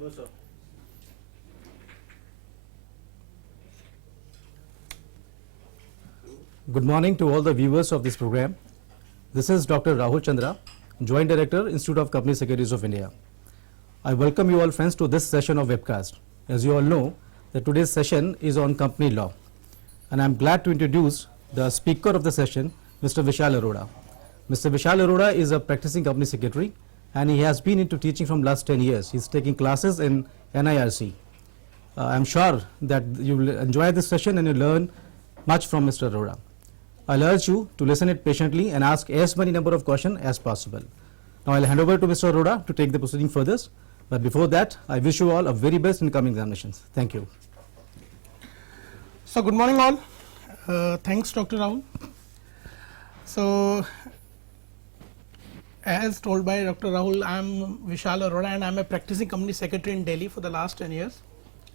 Go, sir. Good morning to all the viewers of this program. This is Dr. Rahul Chandra, Joint Director, Institute of Company Secretaries of India. I welcome you all friends to this session of webcast. As you all know, that today's session is on company law, and I am glad to introduce the speaker of the session, Mr. Vishal Arora. Mr. Vishal Arora is a practicing company secretary, and he has been into teaching from last 10 years. He is taking classes in NIRC. I am sure that you will enjoy this session and you learn much from Mr. Arora. I'll urge you to listen it patiently and ask as many number of questions as possible. Now I'll hand over to Mr. Arora to take the proceeding further. But before that, I wish you all a very best in coming examinations. Thank you. So good morning all. Thanks Dr. Rahul. So as told by Dr. Rahul, I am Vishal Arora and I am a practicing company secretary in Delhi for the last 10 years,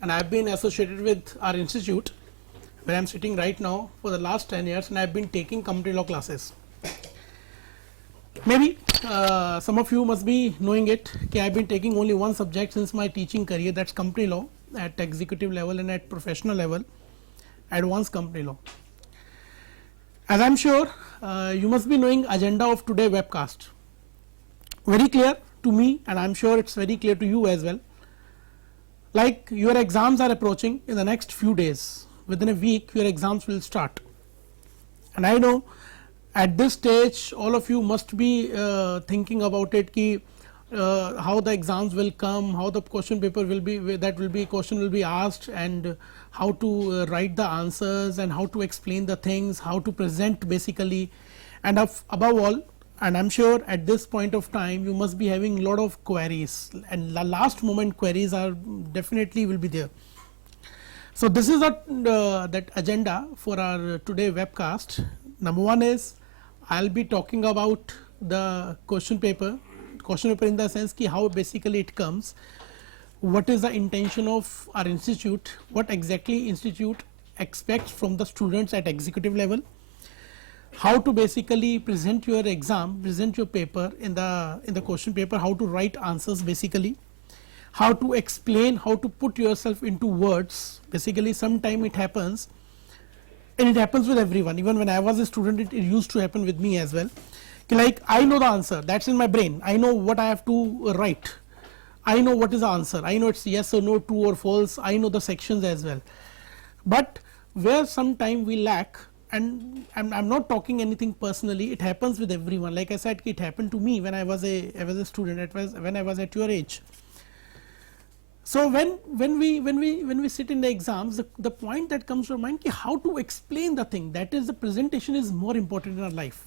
and I have been associated with our institute where I am sitting right now for the last 10 years, and I have been taking company law classes. Maybe some of you must be knowing it, I have been taking only one subject since my teaching career, that is company law at executive level and at professional level, advanced company law. As I am sure you must be knowing agenda of today webcast, very clear to me, and I am sure it is very clear to you as well. Like your exams are approaching in the next few days, within a week your exams will start, and I know at this stage all of you must be thinking about it, how the exams will come, how the question paper will be, question will be asked, and how to write the answers, and how to explain the things, how to present basically, and above all, and I am sure at this point of time you must be having lot of queries, and the last moment queries are definitely will be there. So this is that agenda for our today webcast. Number one is I will be talking about the question paper in the sense ki how basically it comes, what is the intention of our institute, what exactly institute expects from the students at executive level, how to basically present your exam, present your paper in the question paper, how to write answers basically, how to explain, how to put yourself into words. Basically sometime it happens, and it happens with everyone, even when I was a student it used to happen with me as well. Like I know the answer, that is in my brain, I know what I have to write, I know what is the answer, I know it is yes or no, true or false, I know the sections as well, but where sometime we lack, and I am not talking anything personally, it happens with everyone. Like I said, it happened to me when I was a student, when I was at your age. So when we sit in the exams, the point that comes to mind, how to explain the thing, that is the presentation is more important in our life.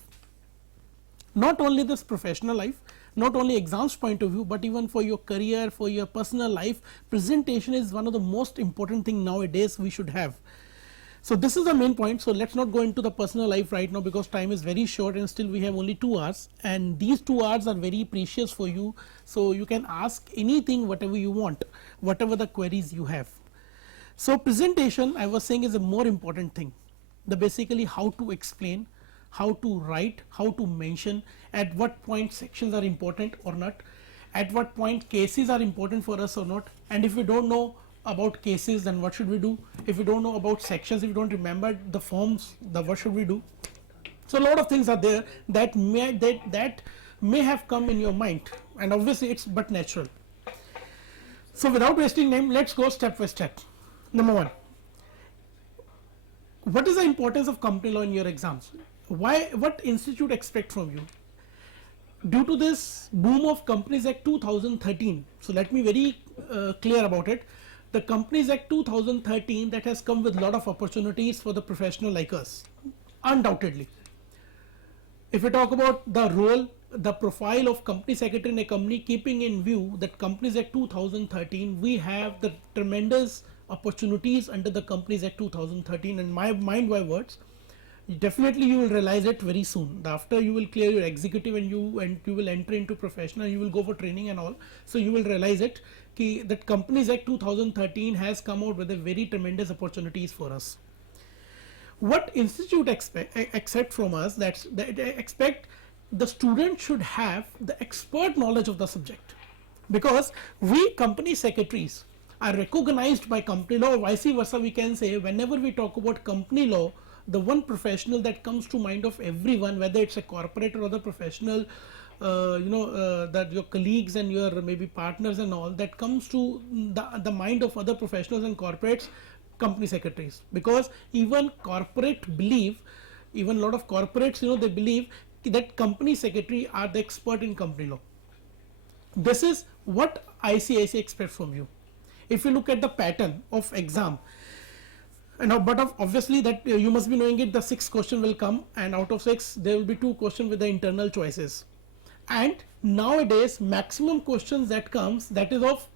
Not only this professional life, not only exams point of view, but even for your career, for your personal life, presentation is one of the most important thing nowadays we should have. So this is the main point. So let us not go into the personal life right now, because time is very short and still we have only 2 hours, and these 2 hours are very precious for you. So you can ask anything, whatever you want, whatever the queries you have. So presentation, I was saying, is a more important thing, the basically how to explain, how to write, how to mention, at what point sections are important or not, at what point cases are important for us or not, and if we do not know about cases, then what should we do, if we do not know about sections, if we do not remember the forms, what should we do. So a lot of things are there that may have come in your mind, and obviously it is but natural. So without wasting time, let us go step by step. Number one, what is the importance of company law in your exams? What institute expect from you? Due to this boom of Companies Act 2013, so let me very clear about it. The Companies Act 2013, that has come with lot of opportunities for the professional like us, undoubtedly. If we talk about the role, the profile of company secretary in a company, keeping in view that Companies Act 2013, we have the tremendous opportunities under the Companies Act 2013, and my mind my words, definitely you will realize it very soon. After you will clear your executive and you will enter into professional, you will go for training and all, so you will realize it that Companies Act 2013 has come out with a very tremendous opportunities for us. What institute expect from us, that they expect the student should have the expert knowledge of the subject. because we company secretaries are recognized by company law, or vice versa. We can say whenever we talk about company law, the one professional that comes to mind of everyone, whether it's a corporate or other professional, that your colleagues and your maybe partners and all, that comes to the mind of other professionals and corporates, company secretaries. Because even corporate believe, even a lot of corporates, they believe that company secretary are the expert in company law. This is what ICICI expects from you. If you look at the pattern of exam, but obviously that you must be knowing it, the 6 question will come, and out of 6 there will be 2 questions with the internal choices. And nowadays maximum questions that comes, that is of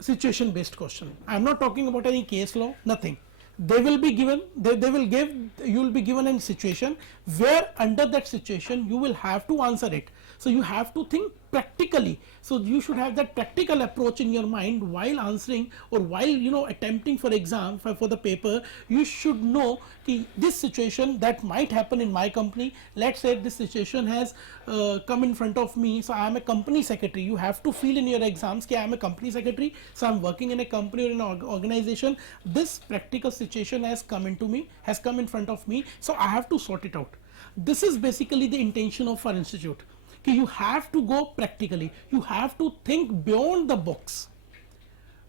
situation based question. I am not talking about any case law, nothing. They will be given, they will give, you will be given a situation where under that situation you will have to answer it. So you have to think practically. So you should have that practical approach in your mind while answering, or while attempting for exam, for the paper. You should know ki this situation that might happen in my company. Let's say this situation has come in front of me, so I am a company secretary. You have to feel in your exams ki I am a company secretary, so I am working in a company or in an organization. This practical situation has come into me, has come in front of me, so I have to sort it out. This is basically the intention of our institute. You have to go practically, you have to think beyond the box.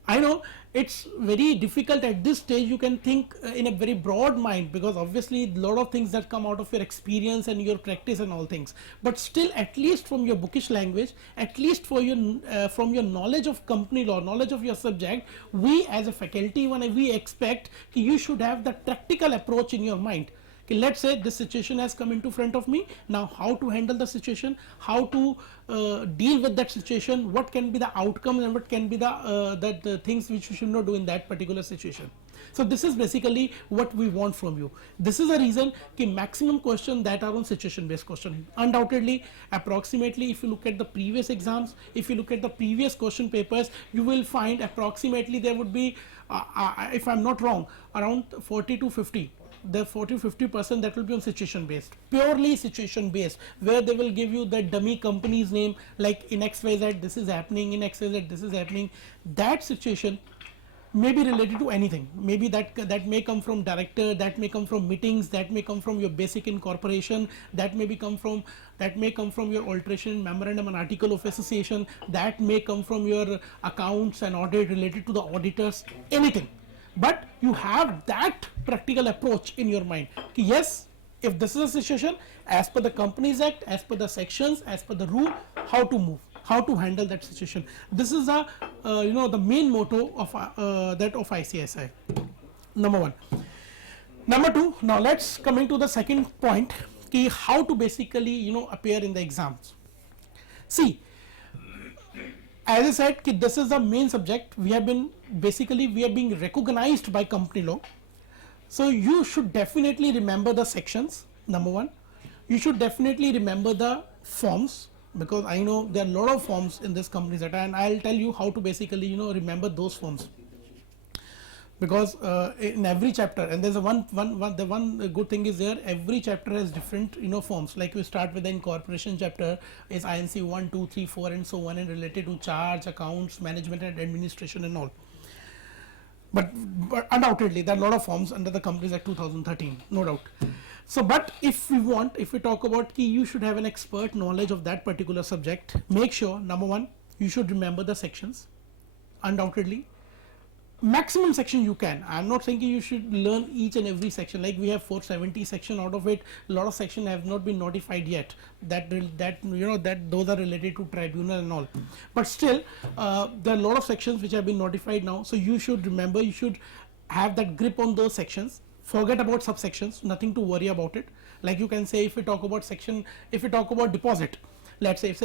I know it's very difficult at this stage. You can think in a very broad mind, because obviously a lot of things that come out of your experience and your practice and all things, but still, at least from your bookish language, at least for your from your knowledge of company law, knowledge of your subject, we as a faculty, when we expect you should have that practical approach in your mind. Let's say this situation has come into front of me, now how to handle the situation, how to deal with that situation, what can be the outcome, and what can be the things which you should not do in that particular situation. So this is basically what we want from you. This is the reason ki maximum question that are on situation based question. Undoubtedly, approximately, if you look at the previous exams, if you look at the previous question papers, you will find approximately there would be, if I am not wrong, around 40 to 50. The 40-50% that will be on situation based, purely situation based, where they will give you the dummy company's name, like in XYZ this is happening, in XYZ this is happening. That situation may be related to anything. Maybe that may come from director, that may come from meetings, that may come from your basic incorporation, that may come from your alteration memorandum and article of association, that may come from your accounts and audit related to the auditors, anything. But you have that practical approach in your mind. Yes, if this is a situation, as per the Companies Act, as per the sections, as per the rule, how to move, how to handle that situation. This is the the main motto of that of ICSI. Number 1. Number 2. Now let's coming to the second point, ki how to basically appear in the exams. See, as I said, ki this is the main subject. We are being recognized by company law. So you should definitely remember the sections. Number 1, you should definitely remember the forms, because I know there are a lot of forms in this company's data, and I'll tell you how to basically remember those forms. Because in every chapter, and there's the one good thing is there, every chapter has different forms. Like we start with the incorporation chapter is INC 1, 2, 3, 4 and so on, and related to charge, accounts, management and administration and all. But undoubtedly there are a lot of forms under the Companies Act 2013, no doubt. So but if we talk about key, you should have an expert knowledge of that particular subject. Make sure, number 1, you should remember the sections. Undoubtedly, maximum section you can. I am not saying you should learn each and every section. Like we have 470 section, out of it a lot of section have not been notified yet, that those are related to tribunal and all. But still there are a lot of sections which have been notified now, so you should remember, you should have that grip on those sections. Forget about subsections, nothing to worry about it. Like you can say, if we talk about section, if we talk about deposit, let's say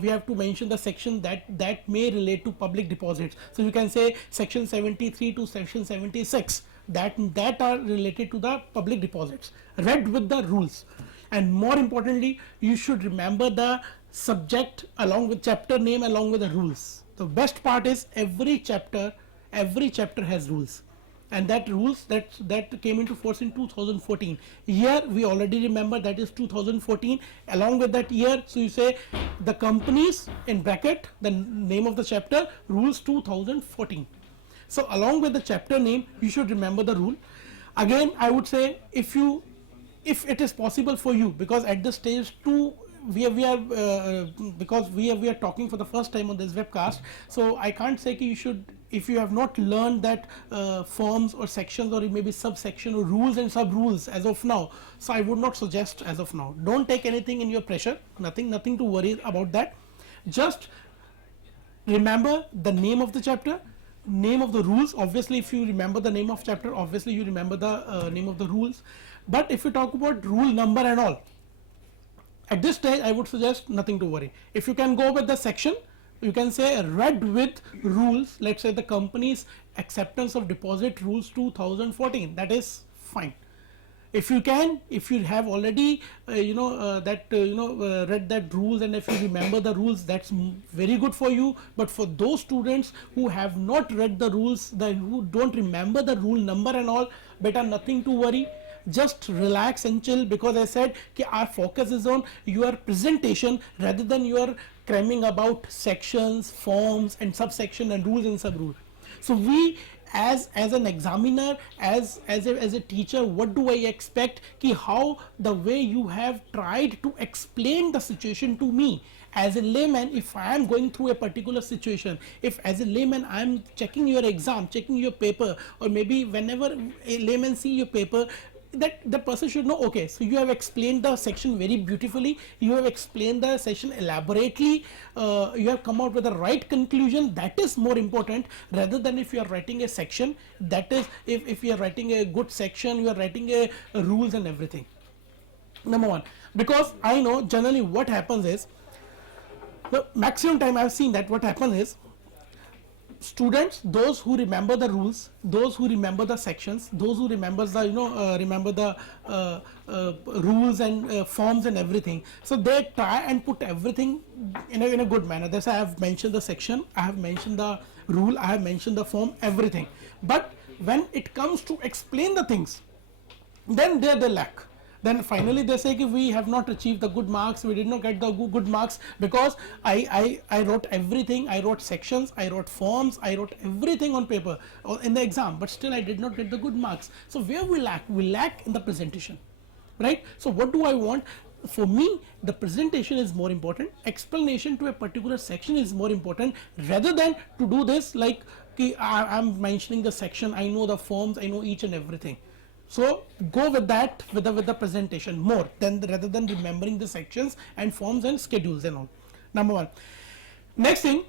we have to mention the section that may relate to public deposits. So you can say section 73 to section 76 that are related to the public deposits, read with the rules. And more importantly, you should remember the subject along with chapter name, along with the rules. The best part is every chapter has rules. and that rules that came into force in 2014. Year we already remember, that is 2014. Along with that year, so you say the companies in bracket, the name of the chapter, rules 2014. So along with the chapter name, you should remember the rule. Again, I would say if it is possible for you, because at this stage we are because we are talking for the first time on this webcast, so I can't say you should, if you have not learned that forms or sections or maybe subsection or rules and sub rules as of now, so I would not suggest as of now. Don't take anything in your pressure, nothing to worry about that. Just remember the name of the chapter, name of the rules. Obviously if you remember the name of chapter, obviously you remember the name of the rules. But if you talk about rule number and all, at this stage I would suggest nothing to worry. If you can go with the section, you can say read with rules, let's say the company's acceptance of deposit rules 2014, that is fine. If you have already read that rules, and if you remember the rules, that's very good for you. But for those students who have not read the rules, who don't remember the rule number and all, better nothing to worry. Just relax and chill, because I said our focus is on your presentation rather than your cramming about sections, forms and subsection and rules and sub rules. So we as an examiner, as a teacher, what do I expect how the way you have tried to explain the situation to me. As a layman, if I am going through a particular situation, if as a layman I am checking your exam, checking your paper, or maybe whenever a layman see your paper, that the person should know, okay, so you have explained the section very beautifully, you have explained the section elaborately, you have come out with the right conclusion. That is more important, rather than if you are writing a section, that is if you are writing a good section, you are writing a rules and everything. Number one, because I know generally what happens is, the maximum time I have seen that what happens is, students, those who remember the rules, those who remember the sections, those who remembers the rules and forms and everything, so they try and put everything in a good manner. That's why I have mentioned the section, I have mentioned the rule, I have mentioned the form, everything. But when it comes to explain the things, then they lack. Then finally they say we have not achieved the good marks, we did not get the good marks, because I wrote everything, I wrote sections, I wrote forms, I wrote everything on paper or in the exam, but still I did not get the good marks. So where we lack? We lack in the presentation, right? So what do I want? For me, the presentation is more important, explanation to a particular section is more important, rather than to do this like I'm mentioning the section, I know the forms, I know each and everything. So go with that, with the presentation more rather than remembering the sections and forms and schedules and all. Number one. Next thing,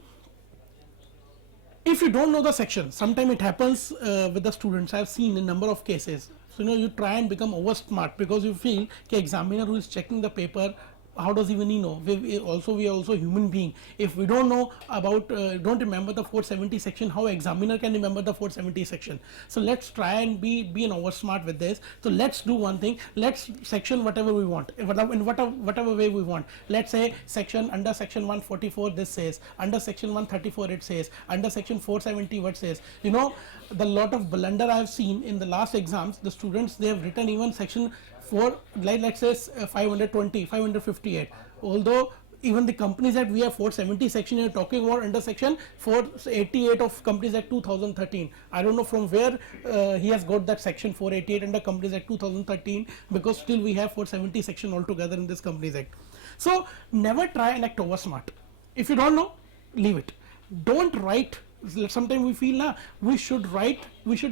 if you don't know the section, sometimes it happens with the students. I have seen in number of cases. So you try and become over smart because you feel the examiner who is checking the paper, how does even he know? We are also human being. If we don't know about, don't remember the 470 section, how examiner can remember the 470 section? So let's try and be an over smart with this. So let's do one thing. Let's section whatever we want, in whatever way we want. Let's say section under section 144 this says, under section 134 it says, under section 470 what says. The lot of blunder I have seen in the last exams. The students, they have written even section 4, like let's say 520, 558. Although even the Companies Act, we have 470 section, you're talking about under section 488 of Companies Act 2013. I don't know from where he has got that section 488 under Companies Act 2013, because still we have 470 section altogether in this Companies Act. So never try and act over smart. If you don't know, leave it. Don't write. Sometimes we feel we should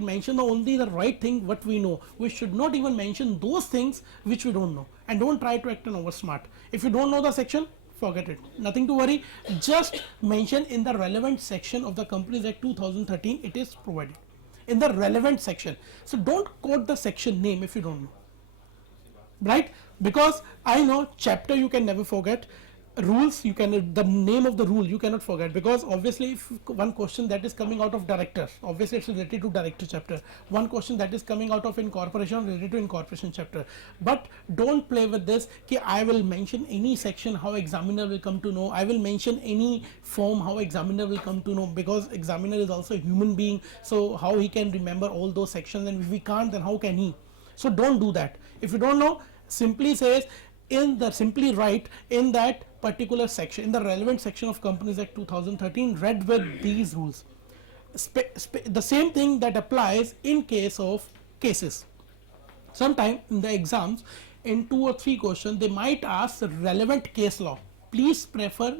mention only the right thing what we know. We should not even mention those things which we don't know, and don't try to act an over smart. If you don't know the section, forget it, nothing to worry. Just mention in the relevant section of the Companies Act 2013, it is provided in the relevant section. So don't quote the section name if you don't know, right? Because I know chapter you can never forget, rules, you can, the name of the rule you cannot forget, because obviously if one question that is coming out of director, obviously it's related to director chapter, one question that is coming out of incorporation related to incorporation chapter. But don't play with this ki I will mention any section how examiner will come to know, I will mention any form how examiner will come to know, because examiner is also a human being, so how he can remember all those sections, and if we can't, then how can he? So don't do that. If you don't know, simply says simply write in that particular section, in the relevant section of Companies Act 2013, read with these rules. The same thing that applies in case of cases. Sometime in the exams, in 2 or 3 questions, they might ask relevant case law. Please prefer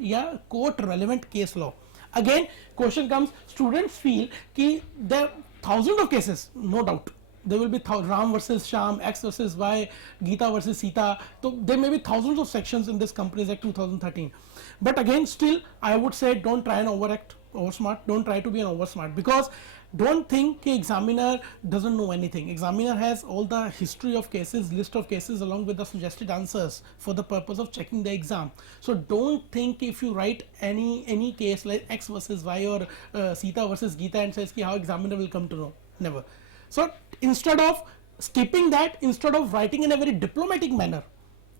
quote relevant case law. Again, question comes, students feel ki there are thousands of cases, no doubt. There will be Ram versus Sham, X versus Y, Gita versus Sita. So there may be thousands of sections in this Companies Act 2013. But again, still, I would say don't try and oversmart. Don't try to be an oversmart, because don't think the examiner doesn't know anything. Examiner has all the history of cases, list of cases along with the suggested answers for the purpose of checking the exam. So don't think if you write any case like X versus Y or Sita versus Gita and says ki how examiner will come to know. Never. So instead of skipping that, instead of writing in a very diplomatic manner,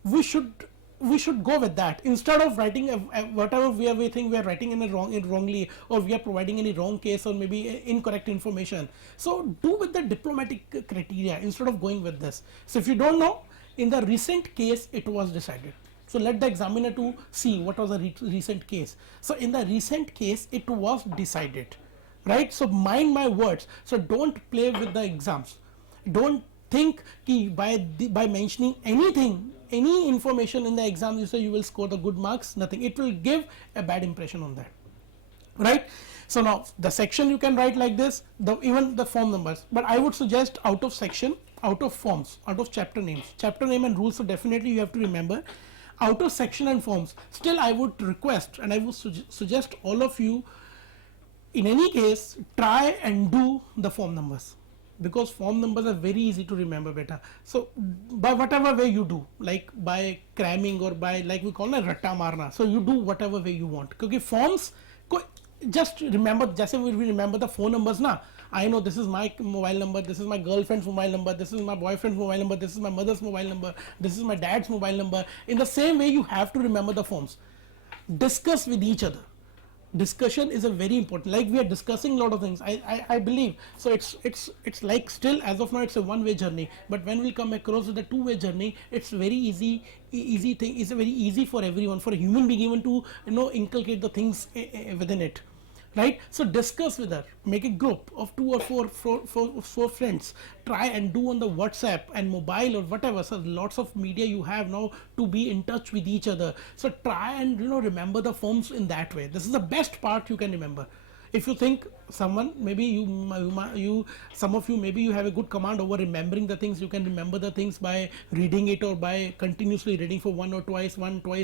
we should go with that. Instead of writing whatever we think we are writing in a wrongly, or we are providing any wrong case or maybe incorrect information. So do with the diplomatic criteria instead of going with this. So if you don't know, in the recent case it was decided. So let the examiner to see what was the recent case. So in the recent case it was decided. Right, so mind my words. So don't play with the exams. Don't think ki by mentioning anything, any information in the exam, you say you will score the good marks. Nothing. It will give a bad impression on that. Right. So now the section you can write like this, even the form numbers. But I would suggest out of section, out of forms, out of chapter names. Chapter name and rules, so definitely you have to remember. Out of section and forms, still I would request and I would suggest all of you, in any case, try and do the form numbers, because form numbers are very easy to remember beta. So by whatever way you do, like by cramming or by, like we call it ratta marna, so you do whatever way you want, because forms just remember, just we remember the phone numbers na. I know this is my mobile number, this is my girlfriend's mobile number, this is my boyfriend's mobile number, this is my mother's mobile number, this is my dad's mobile number. In the same way you have to remember the forms. Discuss with each other. Discussion is a very important, like we are discussing a lot of things, I believe. So it's like still as of now it's a one-way journey, but when we come across with a two-way journey, it's very easy thing. It's a very easy for everyone, for a human being even to inculcate the things within it. Right, so discuss with her, make a group of 2 or 4 friends, try and do on the WhatsApp and mobile or whatever. So lots of media you have now to be in touch with each other. So try and remember the forms in that way. This is the best part you can remember. If you think someone, maybe some of you maybe you have a good command over remembering the things, you can remember the things by reading it or by continuously reading for once, twice,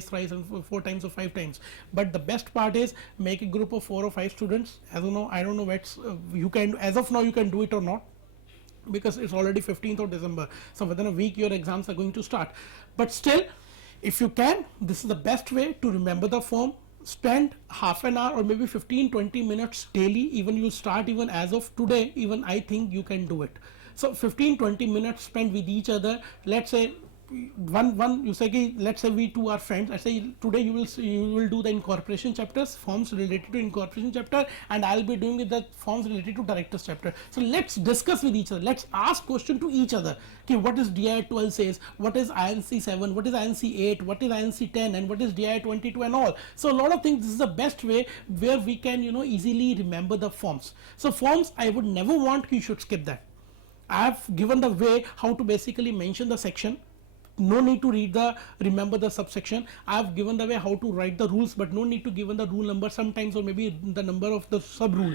thrice, and 4 times or 5 times. But the best part is make a group of 4 or 5 students. As of now, I don't know what's you can, as of now you can do it or not, because it's already 15th of December. So within a week your exams are going to start. But still, if you can, this is the best way to remember the form. Spend half an hour or maybe 15-20 minutes daily. Even you start even as of today, even I think you can do it. So 15-20 minutes spent with each other. Let's say one you say, let's say we two are friends. I say today you will do the incorporation chapters, forms related to incorporation chapter, and I'll be doing the forms related to directors chapter. So let's discuss with each other. Let's ask question to each other. Okay, what is DI 12 says? What is INC 7? What is INC 8? What is INC 10? And what is DI 22 and all? So a lot of things. This is the best way where we can easily remember the forms. So forms, I would never want you should skip that. I have given the way how to basically mention the section. No need to remember the subsection. I have given the way how to write the rules, but no need to given the rule number sometimes, or maybe the number of the sub rule.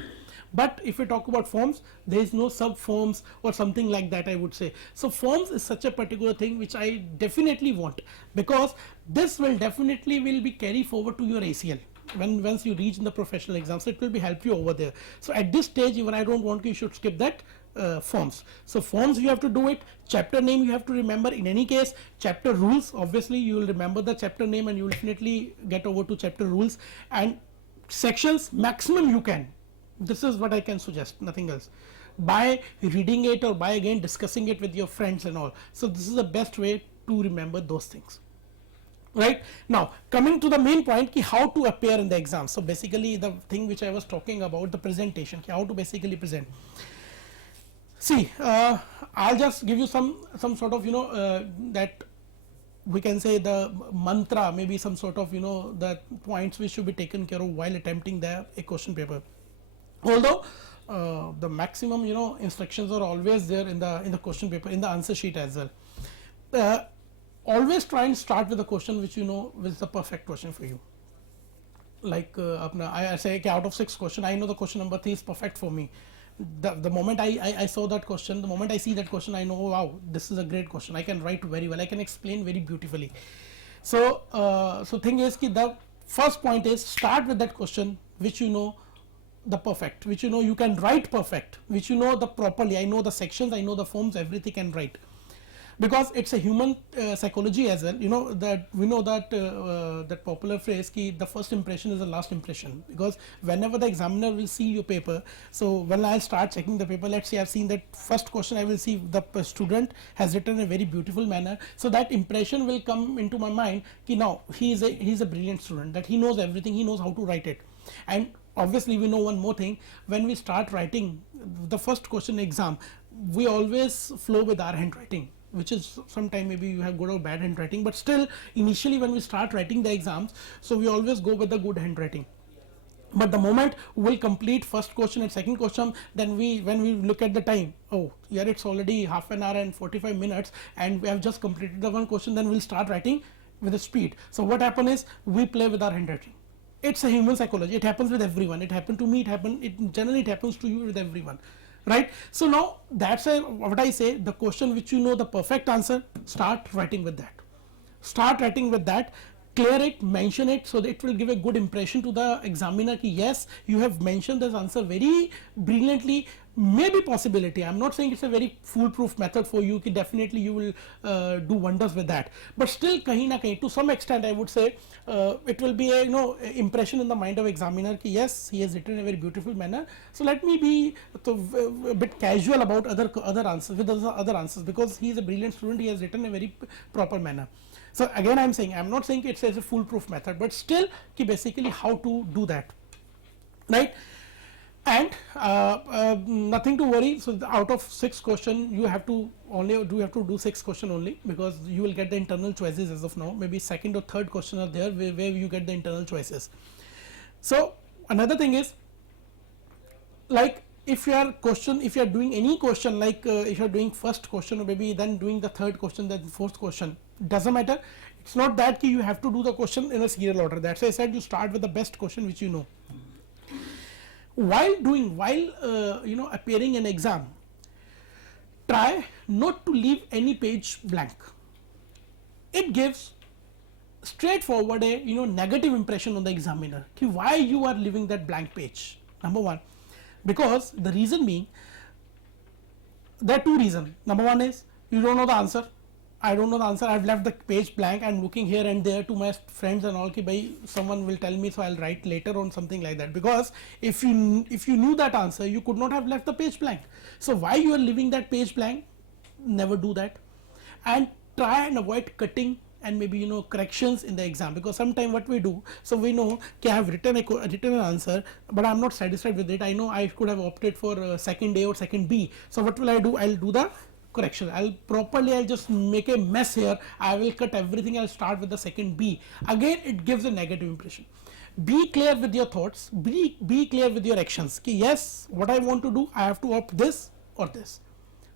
But if we talk about forms, there is no sub forms or something like that, I would say. So forms is such a particular thing which I definitely want, because this will definitely be carry forward to your ACL. Once you reach in the professional exams, it will be help you over there. So at this stage, even I don't want you should skip that. forms. So forms you have to do it, chapter name you have to remember. In any case, chapter rules, obviously you will remember the chapter name and you will definitely get over to chapter rules. And sections maximum you can, this is what I can suggest, nothing else, by reading it or by again discussing it with your friends and all. So this is the best way to remember those things. Right now, coming to the main point, ki how to appear in the exam. So basically the thing which I was talking about, the presentation, ki how to basically present. See, I'll just give you some sort of, that we can say the mantra, maybe some sort of, the points which should be taken care of while attempting a question paper. Although the maximum, instructions are always there in the question paper, in the answer sheet as well. Always try and start with a question which is the perfect question for you. Like I say, okay, out of 6 questions, I know the question number 3 is perfect for me. The moment I saw that question, the moment I see that question, I know, oh, wow, this is a great question. I can write very well. I can explain very beautifully. So, thing is, ki the first point is start with that question which the perfect, which you can write perfect, which the properly. I know the sections, I know the forms, everything can write. Because it's a human psychology as well, that we know that that popular phrase ki the first impression is the last impression. Because whenever the examiner will see your paper, so when I start checking the paper, let's say I've seen that first question, I will see the student has written a very beautiful manner, so that impression will come into my mind ki now he's a brilliant student, that he knows everything, he knows how to write it. And obviously we know one more thing, when we start writing the first question exam, we always flow with our handwriting, which is sometime maybe you have good or bad handwriting, but still initially when we start writing the exams, so we always go with the good handwriting. But the moment we'll complete first question and second question, then when we look at the time, oh yeah, it's already half an hour and 45 minutes and we have just completed the one question, then we'll start writing with a speed. So what happens is we play with our handwriting. It's a human psychology, it happens with everyone. It happened to me, generally it happens to you, with everyone. Right. So now that's what I say, the question which the perfect answer, start writing with that. Start writing with that, clear it, mention it, so that it will give a good impression to the examiner ki yes, you have mentioned this answer very brilliantly. Maybe possibility, I'm not saying it's a very foolproof method for you, ki definitely you will do wonders with that, but still kahin na kahin, to some extent I would say it will be a impression in the mind of examiner ki yes, he has written in a very beautiful manner, so let me be a bit casual about other answers, with other answers, because he is a brilliant student, he has written in a very proper manner. So again I'm not saying it's a foolproof method, but still ki basically how to do that, right? And nothing to worry. So out of 6 questions, you have to do 6 questions only, because you will get the internal choices as of now. Maybe second or third question are there where you get the internal choices. So another thing is, like if you are doing any question, like if you are doing first question or maybe then doing the third question, then fourth question, doesn't matter. It's not that you have to do the question in a serial order. That's why I said you start with the best question which you know. While appearing in exam, try not to leave any page blank. It gives straightforward a negative impression on the examiner. Why you are leaving that blank page? Number one, because the reason being, there are 2 reasons. Number one is you don't know the answer. I don't know the answer, I've left the page blank, I'm looking here and there to my friends and all, ki bhai someone will tell me, so I'll write later on, something like that. Because if you knew that answer, you could not have left the page blank. So why you are leaving that page blank? Never do that. And try and avoid cutting and maybe corrections in the exam, because sometimes what we do, so we know I have written an answer, but I'm not satisfied with it. I know I could have opted for second A or second B. So what will I do? I'll do the correction. I'll just make a mess here. I will cut everything. I'll start with the second B. Again, it gives a negative impression. Be clear with your thoughts. Be clear with your actions. Ki yes, what I want to do, I have to opt this or this.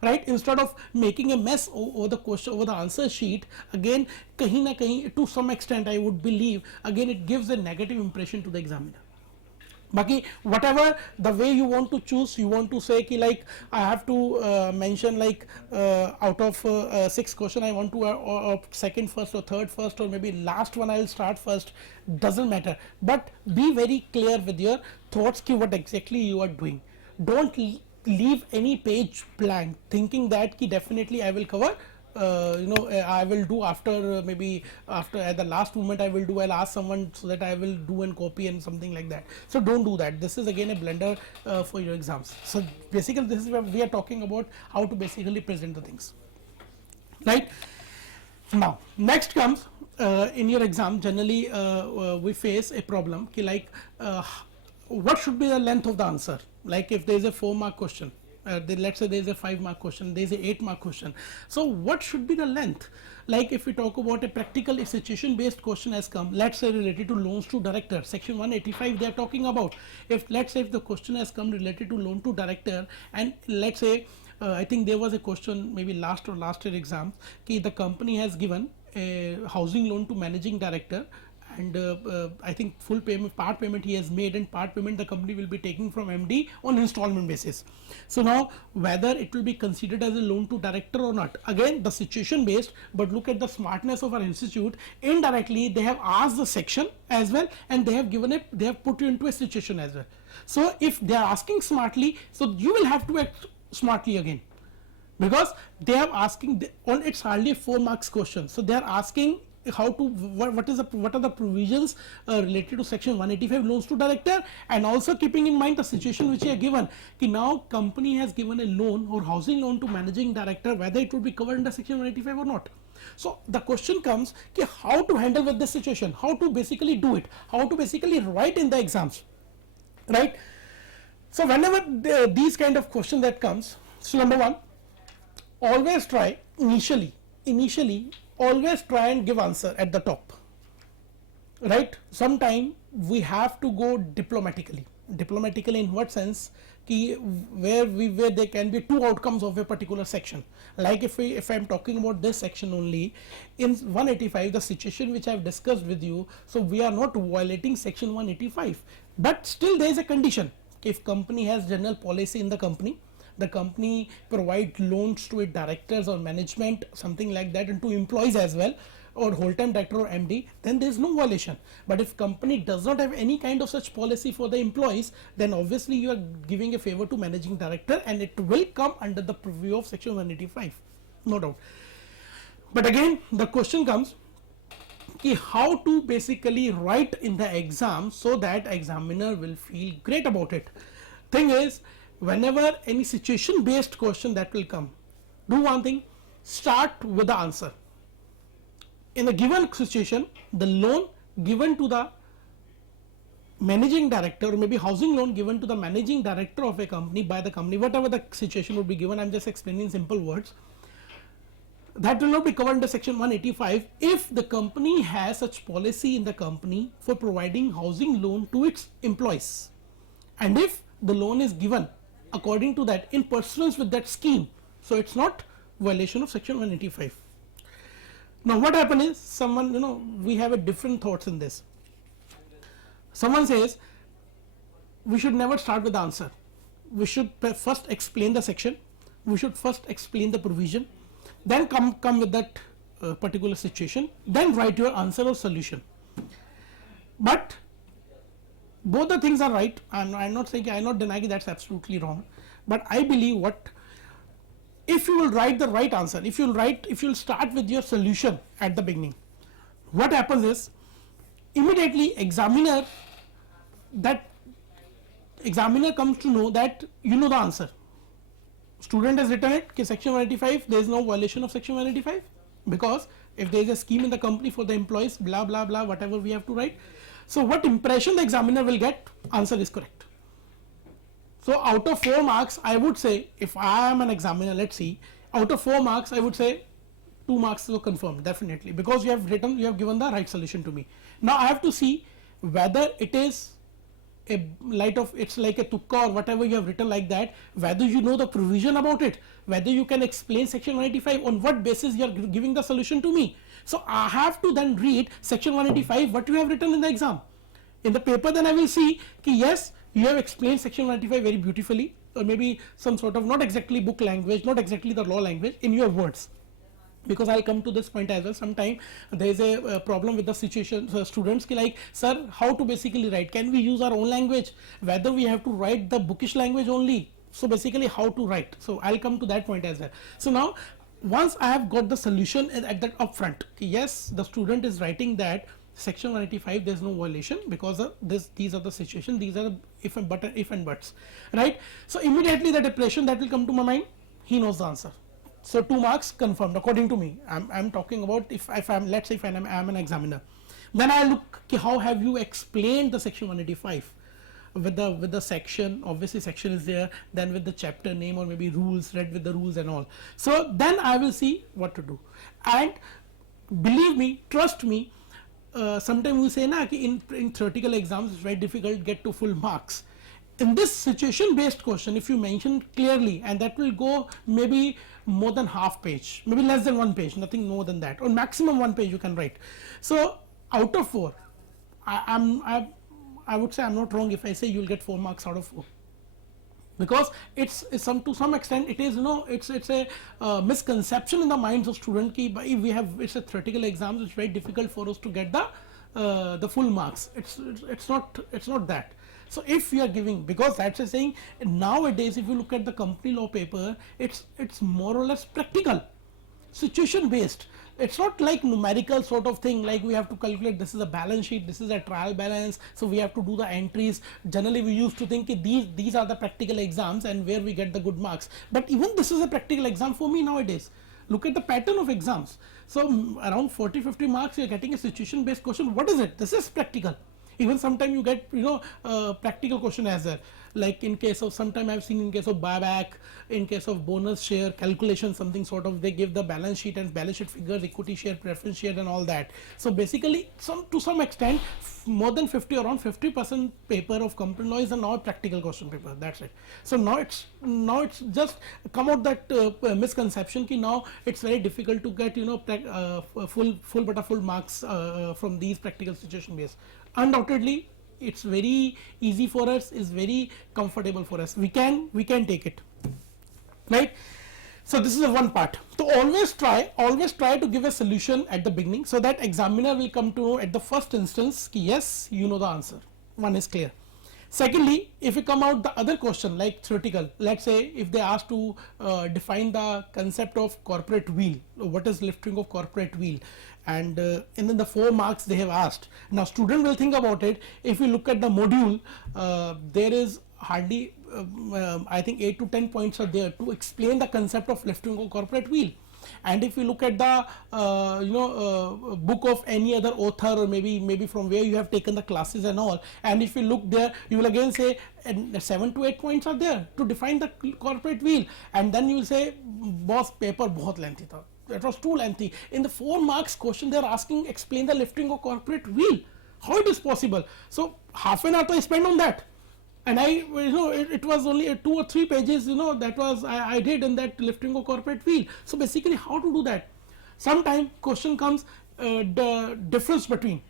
Right? Instead of making a mess over the question, over the answer sheet, again, kahin na kahin, to some extent, I would believe, again, it gives a negative impression to the examiner. Baki, whatever the way you want to choose, you want to say ki like I have to mention like out of 6 questions I want to second first or third first, or maybe last one I will start first, doesn't matter. But be very clear with your thoughts ki what exactly you are doing. Don't leave any page blank thinking that ki definitely I will cover, I will do after, maybe after at the last moment I will do, I'll ask someone so that I will do and copy and something like that. So don't do that. This is again a blunder for your exams. So basically this is where we are talking about how to basically present the things, right? Now next comes in your exam generally we face a problem ki like what should be the length of the answer. Like if there is a 4-mark question, let's say there is a 5-mark question, there is a 8-mark question. So what should be the length? Like if we talk about a practical situation based question has come, let's say related to loans to director, section 185 they are talking about. If let's say if the question has come related to loan to director, and let's say I think there was a question maybe last year exam ki the company has given a housing loan to managing director, and I think full payment, part payment he has made, and part payment the company will be taking from MD on installment basis. So now whether it will be considered as a loan to director or not, again the situation based, but look at the smartness of our institute. Indirectly they have asked the section as well, and they have given it, they have put you into a situation as well. So if they are asking smartly, so you will have to act smartly again, because they are asking on, it's hardly a 4 marks question. So they are asking how to, what are the provisions related to section 185 loans to director, and also keeping in mind the situation which you are given ki now company has given a loan or housing loan to managing director, whether it would be covered under section 185 or not. So the question comes ki how to handle with this situation, how to basically do it, how to basically write in the exams, right? So whenever these kind of question that comes, so number 1, always try initially always try and give answer at the top, right? Sometime we have to go diplomatically in what sense ki where there can be 2 outcomes of a particular section. Like if I'm talking about this section only, in 185 the situation which I've discussed with you, so we are not violating section 185, but still there is a condition. If company has general policy in the company provide loans to its directors or management, something like that, and to employees as well, or whole-time director or MD, then there is no violation. But if company does not have any kind of such policy for the employees, then obviously you are giving a favor to managing director, and it will come under the purview of section 185, no doubt. But again the question comes ki how to basically write in the exam so that examiner will feel great about it. Thing is, whenever any situation based question that will come, do one thing, start with the answer. In a given situation, the loan given to the managing director, or maybe housing loan given to the managing director of a company by the company, whatever the situation would be given, I'm just explaining simple words, that will not be covered under section 185 if the company has such policy in the company for providing housing loan to its employees, and if the loan is given according to that in pursuance with that scheme, so it's not violation of section 185. Now what happen is, someone, we have a different thoughts in this. Someone says we should never start with the answer, we should first explain the section, we should first explain the provision, then come with that particular situation, then write your answer or solution. But both the things are right. I'm not saying, I'm not denying that's absolutely wrong, but I believe what, if you will write the right answer, if you'll start with your solution at the beginning, what happens is immediately examiner comes to know that you know the answer. Student has written it, section 185, there is no violation of section 185, because if there is a scheme in the company for the employees, blah blah blah, whatever we have to write. So what impression the examiner will get, answer is correct. So out of 4 marks, I would say, if I am an examiner, let's see, out of 4 marks, I would say 2 marks are confirmed, definitely, because you have given the right solution to me. Now I have to see whether it is it's like a tukka or whatever you have written like that, whether you know the provision about it, whether you can explain section 185, on what basis you are giving the solution to me. So I have to then read section 185 what you have written in the exam, in the paper. Then I will see ki yes, you have explained section 185 very beautifully, or maybe some sort of, not exactly book language, not exactly the law language, in your words. Because I'll come to this point as well. Sometime there is a problem with the situation, students ki like, sir, how to basically write, can we use our own language, whether we have to write the bookish language only. So basically how to write, so I'll come to that point as well. So now once I have got the solution at that upfront, yes, the student is writing that section 185 there is no violation because of this, these are the situation, these are the if and buts, right? So immediately that impression that will come to my mind, he knows the answer. So 2 marks confirmed according to me. I'm talking about if I'm, let's say if I'm an examiner, then I look how have you explained the section 185 with the section, obviously section is there, then with the chapter name or maybe rules, read with the rules and all. So then I will see what to do. And believe me, trust me, sometimes we say na ki in theoretical exams it's very difficult to get to full marks. In this situation based question, if you mention clearly, and that will go maybe more than half page, maybe less than 1 page, nothing more than that, or maximum 1 page you can write. So out of 4, I would say I'm not wrong if I say you'll get 4 marks out of 4, because it's to some extent it is, you know, it's a misconception in the minds of student ki we have, it's a theoretical exams, it's very difficult for us to get the full marks. It's not that. So if you are giving, because that's a saying nowadays if you look at the company law paper, it's more or less practical, situation based. It's not like numerical sort of thing, like we have to calculate this is a balance sheet, this is a trial balance, so we have to do the entries. Generally we used to think these are the practical exams and where we get the good marks, but even this is a practical exam for me nowadays. Look at the pattern of exams. So around 40-50 marks you are getting a situation based question. What is it? This is practical. Even sometimes you get, you know, practical question as well, like in case of, sometime I've seen in case of buyback, in case of bonus share calculation, something sort of, they give the balance sheet and balance sheet figures, equity share, preference share and all that. So basically to some extent more than 50, around 50% paper of company law is a now practical question paper, that's it. So now it's just come out that misconception ki now it's very difficult to get, you know, full marks from these practical situation based. Undoubtedly it's very easy for us, is very comfortable for us, we can take it, right? So this is the one part. So always try to give a solution at the beginning, so that examiner will come to know at the first instance ki yes, you know the answer. One is clear. Secondly, if you come out the other question like theoretical, let's say if they ask to define the concept of corporate wheel, what is lifting of corporate wheel, and then the 4 marks they have asked. Now student will think about it. If you look at the module, there is hardly I think 8 to 10 points are there to explain the concept of lifting of corporate wheel. And if you look at the book of any other author, or maybe from where you have taken the classes and all, and if you look there, you will again say 7 to 8 points are there to define the corporate wheel, and then you will say boss paper bahut lengthy tha, that was too lengthy. In the 4 marks question they are asking explain the lifting of corporate wheel, how it is possible? So half an hour I spent on that. And I, you know, it was only 2 or 3 pages, you know, that was I did in that lifting of corporate wheel. So basically how to do that? Sometime question comes the difference between,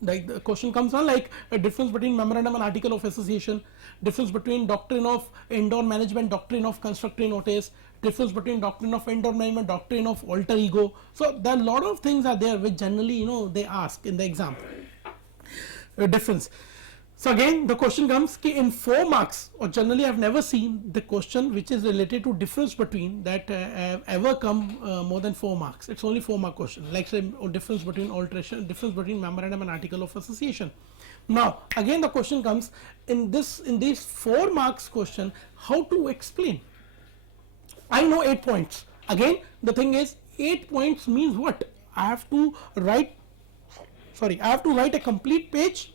like the question comes on like a difference between memorandum and article of association, difference between doctrine of indoor management, doctrine of constructive notice, difference between doctrine of indoor management, doctrine of alter ego. So there are a lot of things are there which generally, you know, they ask in the exam. Difference. So again the question comes ki in 4 marks, or generally I have never seen the question which is related to difference between that ever come more than 4 marks. It's only 4 mark question, like say difference between alteration, difference between memorandum and article of association. Now again the question comes in these 4 marks question, how to explain. I know 8 points. Again the thing is 8 points means what? I have to write a complete page.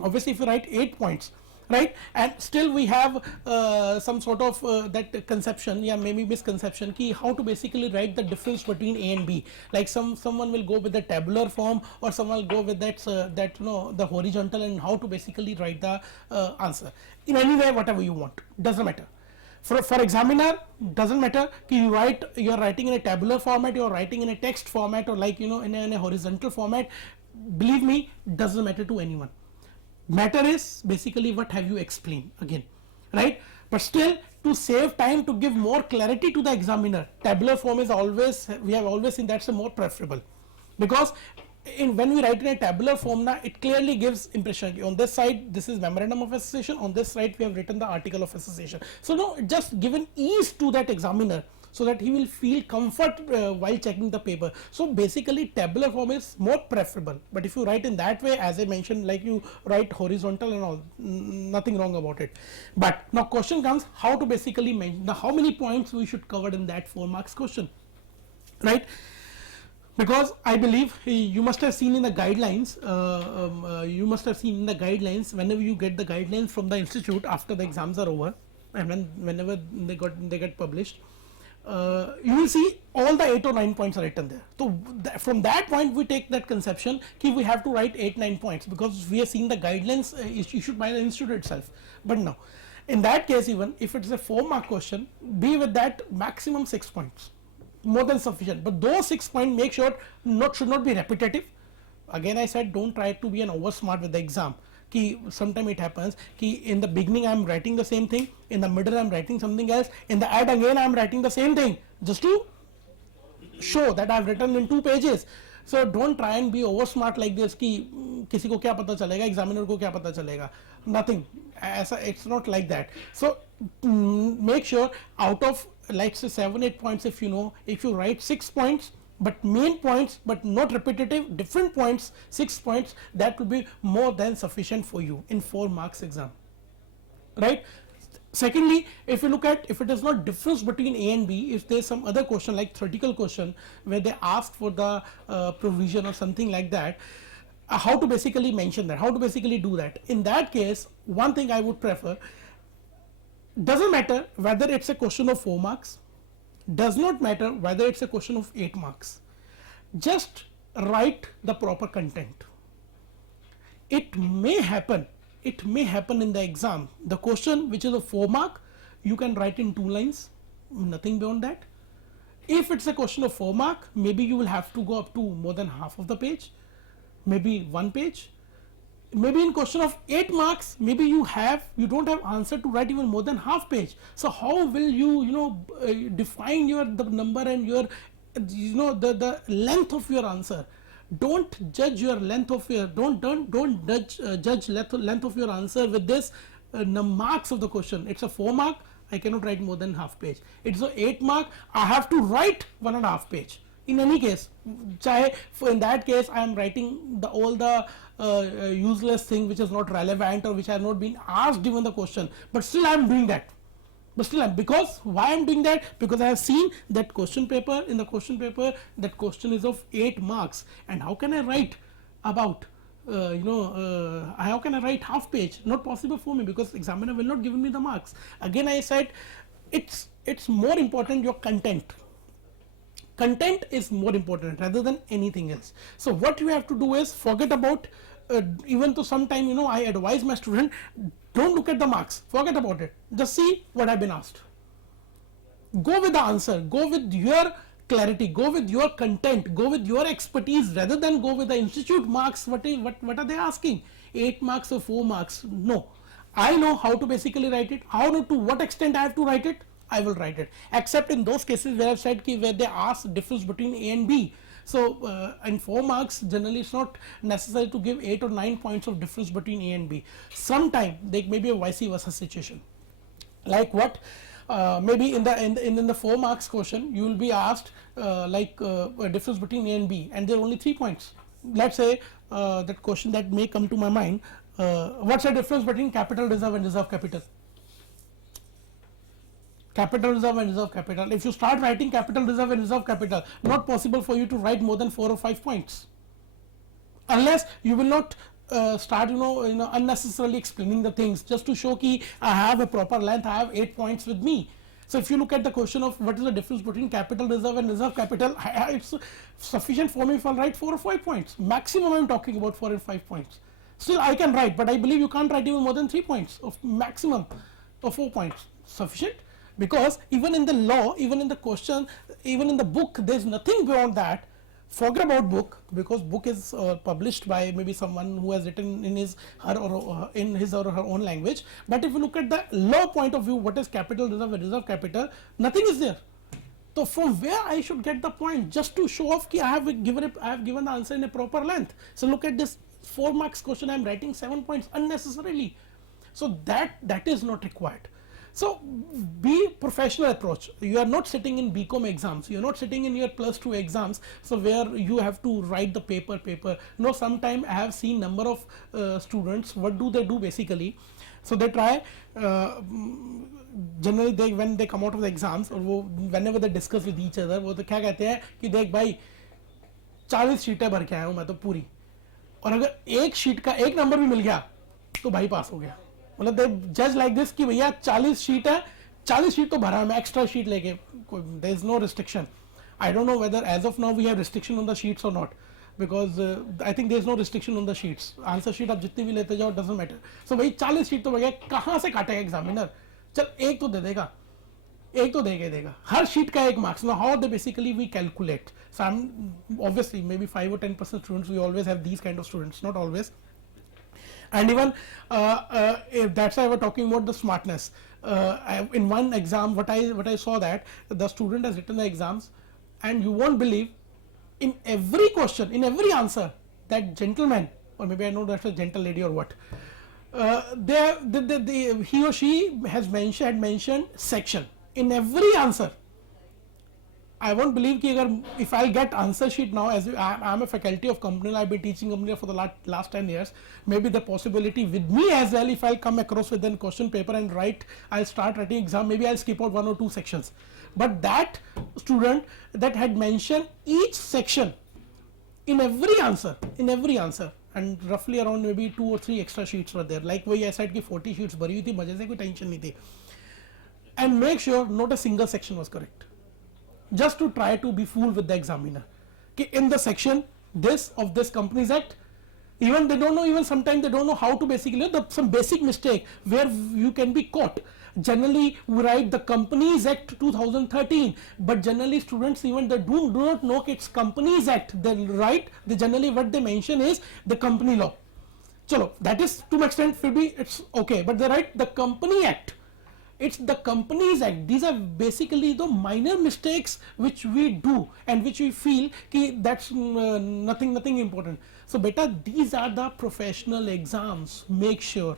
Obviously if you write 8 points, right, and still we have some sort of that conception, yeah, maybe misconception ki how to basically write the difference between A and B, like someone will go with the tabular form, or someone will go with that you know, the horizontal, and how to basically write the answer in any way, whatever you want, doesn't matter. For examiner doesn't matter ki you are writing in a tabular format, you are writing in a text format, or like, you know, in a horizontal format, believe me, doesn't matter to anyone. Matter is basically what have you explained again, right? But still, to save time, to give more clarity to the examiner, tabular form is always, we have always seen that's a more preferable, because when we write in a tabular form now, it clearly gives impression. On this side this is memorandum of association, on this side we have written the article of association. So now just given ease to that examiner, so that he will feel comfort while checking the paper. So basically tabular form is more preferable, but if you write in that way, as I mentioned, like you write horizontal and all, nothing wrong about it. But now question comes, how to basically mention the how many points we should cover in that 4 marks question, right? Because I believe you must have seen in the guidelines, whenever you get the guidelines from the institute after the exams are over, and whenever they get published, you will see all the 8 or 9 points are written there. So from that point we take that conception that we have to write 8-9 points, because we have seen the guidelines issued by the institute itself. But now in that case, even if it is a 4-mark question, be with that maximum 6 points, more than sufficient. But those 6 points, make sure should not be repetitive. Again I said, don't try to be an over smart with the exam. Sometimes it happens in the beginning I am writing the same thing, in the middle I am writing something else, in the end again I am writing the same thing, just to show that I have written in 2 pages. So don't try and be over smart like this कि किसी को क्या पता चलेगा, examiner को क्या पता चलेगा, nothing. It's not like that. So make sure out of like say 7-8 points, if you write 6 points but main points, but not repetitive, different points, 6 points, that will be more than sufficient for you in 4 marks exam, right? Secondly, if you look at, if it is not difference between A and B, if there is some other question like theoretical question where they ask for the provision or something like that, how to basically mention that, how to basically do that. In that case, one thing I would prefer, doesn't matter whether it's a question of 4 marks, does not matter whether it's a question of 8 marks, just write the proper content. It may happen in the exam, the question which is a 4 mark, you can write in 2 lines, nothing beyond that. If it's a question of 4 mark, maybe you will have to go up to more than half of the page, maybe 1 page. Maybe in question of 8 marks, maybe you don't have answer to write even more than half page. So how will you define the number and your the length of your answer? Don't judge your length of your judge length of your answer with this marks of the question. It's a 4 mark, I cannot write more than half page. It's a 8 mark, I have to write 1.5 page. In any case, in that case I am writing all the useless thing which is not relevant or which has not been asked given the question, but still I am doing that. Because why I am doing that? Because I have seen that question paper, in the question paper that question is of 8 marks, and how can I write about how can I write half page? Not possible for me, because examiner will not give me the marks. Again I said, it's more important your content. Content is more important rather than anything else. So what you have to do is forget about even though sometime I advise my student, don't look at the marks, forget about it, just see what I've been asked, go with the answer, go with your clarity, go with your content, go with your expertise, rather than go with the institute marks. What are they asking, 8 marks or 4 marks? No, I know how to basically write it, how to what extent I have to write it, I will write it, except in those cases where I've said where they ask difference between A and B. So in 4 marks generally it's not necessary to give 8 or 9 points of difference between A and B. Sometime there may be a vice versa situation, like what maybe in the 4 marks question you will be asked a difference between A and B, and there are only 3 points. Let's say that question that may come to my mind, what's the difference between capital reserve and reserve capital? Capital reserve and reserve capital. If you start writing capital reserve and reserve capital, not possible for you to write more than 4 or 5 points, unless you will not start unnecessarily explaining the things just to show ki I have a proper length, I have 8 points with me. So if you look at the question of what is the difference between capital reserve and reserve capital, it's sufficient for me if I write 4 or 5 points. Maximum I am talking about 4 or 5 points. Still I can write, but I believe you can't write even more than 3 points of maximum of 4 points. Sufficient? Because even in the law, even in the question, even in the book, there is nothing beyond that. Forget about book, because book is published by maybe someone who has written in his or her own language. But if you look at the law point of view, what is capital reserve and reserve capital, nothing is there. So from where I should get the point, just to show off ki I have given the answer in a proper length. So look at this 4 marks question, I am writing 7 points unnecessarily. So that is not required. So be professional approach. You are not sitting in BCom exams, you are not sitting in your +2 exams, so where you have to write the paper. No, sometime I have seen number of students, what do they do basically? So they try, generally they when they come out of the exams, or whenever they discuss with each other, वो तो क्या कहते हैं कि देख भाई 40 शीटें भर के आया हूँ मैं तो पूरी, और अगर एक शीट का एक नंबर भी मिल गया तो भाई पास हो गया. मतलब दे जज लाइक दिस कि भैया 40 शीट है, 40 शीट तो भरा है, मैं एक्स्ट्रा शीट लेके, there is no restriction. I don't know whether as of now we have restriction on the sheets और not, because I think there is no restriction on the sheets. Answer sheet आप जितनी भी लेते जाओ, doesn't matter. सो भाई 40 sheet तो भैया कहाँ से काटेगा एग्जामिनर, चल एक तो दे देगा, एक तो देगा, हर शीट का एक marks. Now how they basically we calculate. So I am obviously maybe 5 or 10% students, we always have these kind of students, not always. And even that's why we're talking about the smartness. In one exam, what I saw that the student has written the exams, and you won't believe, in every question, in every answer, that gentleman, or maybe I know that's a gentle lady or what, he or she has mentioned section in every answer. I won't believe कि अगर if I'll get answer sheet now, as I'm a faculty of company, I've been teaching company for the last 10 years, maybe the possibility with me as well, if I'll come across with a question paper and I'll start writing exam, maybe I'll skip out 1 or 2 sections. But that student that had mentioned each section in every answer, and roughly around maybe 2 or 3 extra sheets were there, like वही ऐसा कि 40 sheets भरी हुई थी, मजे से कोई tension नहीं थी, and make sure not a single section was correct, just to try to be fool with the examiner. In the section this of this Companies Act, even they don't know, even sometimes they don't know how to basically, some basic mistake where you can be caught. Generally we write the Companies Act 2013, but generally students, even they do not know it's Companies Act, they write, they generally what they mention is the company law. Chalo, that is to an extent it's okay, but they write the Company Act. It's the Companies Act. These are basically the minor mistakes which we do and which we feel ki that's nothing important. So beta, these are the professional exams, make sure,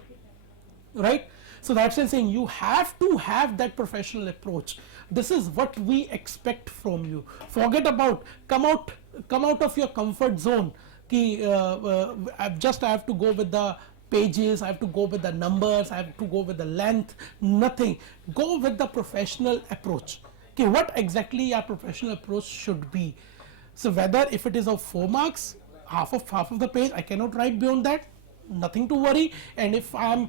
right? So that's why I'm saying you have to have that professional approach. This is what we expect from you. Forget about, come out of your comfort zone ki I have to go with the pages, I have to go with the numbers, I have to go with the length, nothing. Go with the professional approach. Okay, what exactly your professional approach should be. So whether if it is of 4 marks, half of the page, I cannot write beyond that, nothing to worry. And if I am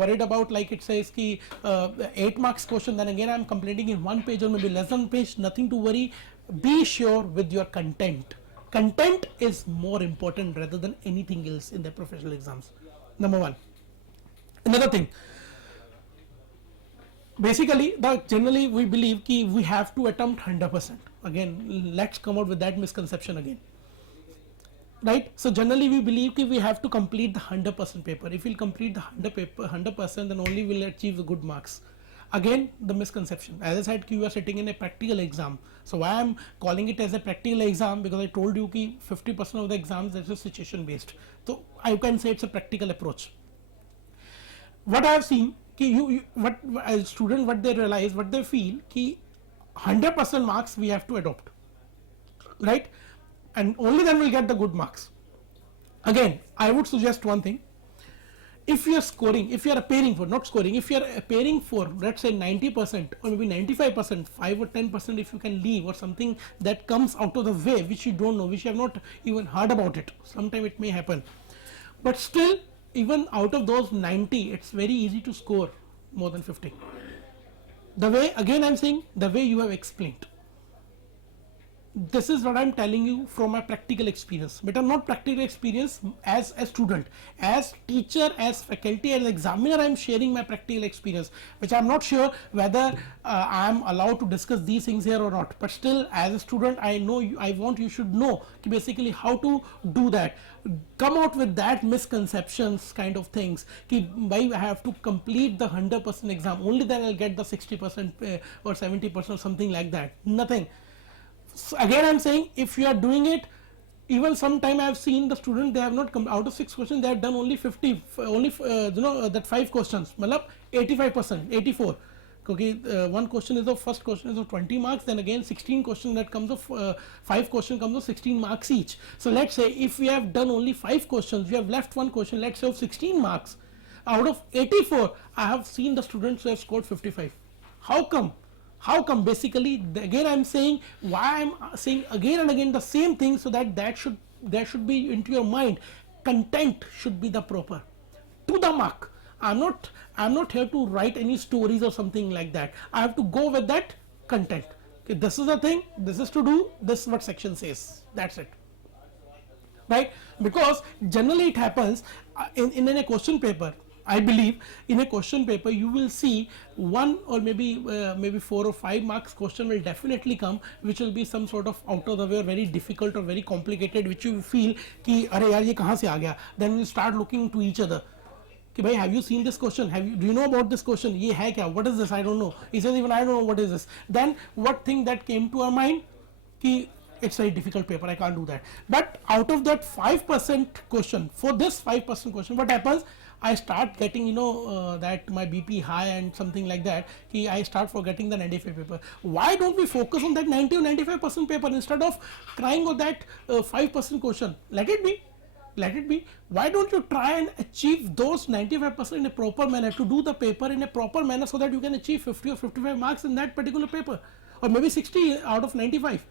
worried about, like it says ki 8 marks question, then again I am completing in 1 page or maybe less than page, nothing to worry. Be sure with your content. Content is more important rather than anything else in the professional exams. Number 1. Another thing, basically generally we believe ki we have to attempt 100%. Again, let's come out with that misconception again, right? So generally we believe ki we have to complete the 100% paper. If we'll complete the 100%, then only we'll achieve the good marks. Again, the misconception, as I said, you are sitting in a practical exam. So why I'm calling it as a practical exam, because I told you ki 50% of the exams that is situation based. So I can say it's a practical approach. What I have seen, ki what as student, what they realize, what they feel, ki 100% marks we have to adopt, right? And only then we'll get the good marks. Again, I would suggest one thing. If you are scoring, if you are appearing for, not scoring, if you are appearing for, let's say 90% or maybe 95%, 5 or 10% if you can leave, or something that comes out of the way which you don't know, which you have not even heard about it, sometime it may happen. But still, even out of those 90, it's very easy to score more than 50. The way, again I'm saying, the way you have explained. this is what I'm telling you from my practical experience, but I'm not practical experience as a student, as teacher, as faculty, as examiner. I'm sharing my practical experience, which I'm not sure whether I'm allowed to discuss these things here or not. But still, as a student, I know I want you should know basically how to do that. Come out with that misconceptions kind of things. Why I have to complete the 100% exam, only then I'll get the 60% or 70% or something like that. Nothing. So again I'm saying, if you are doing it, even sometime I have seen the student, they have not come out of 6 questions, they have done only 50, only that 5 questions, malab 85%, 84. Okay, one question is of first question is of 20 marks, then again 16 question that comes of 5 question comes of 16 marks each. So let's say if we have done only 5 questions, we have left one question, let's say of 16 marks, out of 84 I have seen the students who have scored 55. How come? How come? Basically, again I'm saying, why I'm saying again and again the same thing, so that should be into your mind. Content should be the proper, to the mark. I'm not here to write any stories or something like that. I have to go with that content. Okay, this is the thing, this is to do, this is what section says, that's it. Right? Because generally it happens in a question paper. I believe in a question paper you will see one or maybe 4 or 5 marks question will definitely come, which will be some sort of out of the way or very difficult or very complicated, which you feel ki are yaar ye kahan se aa gaya. Then you start looking to each other. Ki bhai, have you seen this question? Do you know about this question? Ye hai kya? What is this? I don't know. He says, even I don't know what is this. Then what thing that came to our mind? Ki it's a difficult paper, I can't do that. But out of that 5% question, for this 5% question, what happens? I start getting that my BP high and something like that. I start forgetting the 95 paper. Why don't we focus on that 90 or 95% paper instead of crying on that 5% question? Let it be. Let it be. Why don't you try and achieve those 95% in a proper manner, to do the paper in a proper manner, so that you can achieve 50 or 55 marks in that particular paper, or maybe 60 out of 95.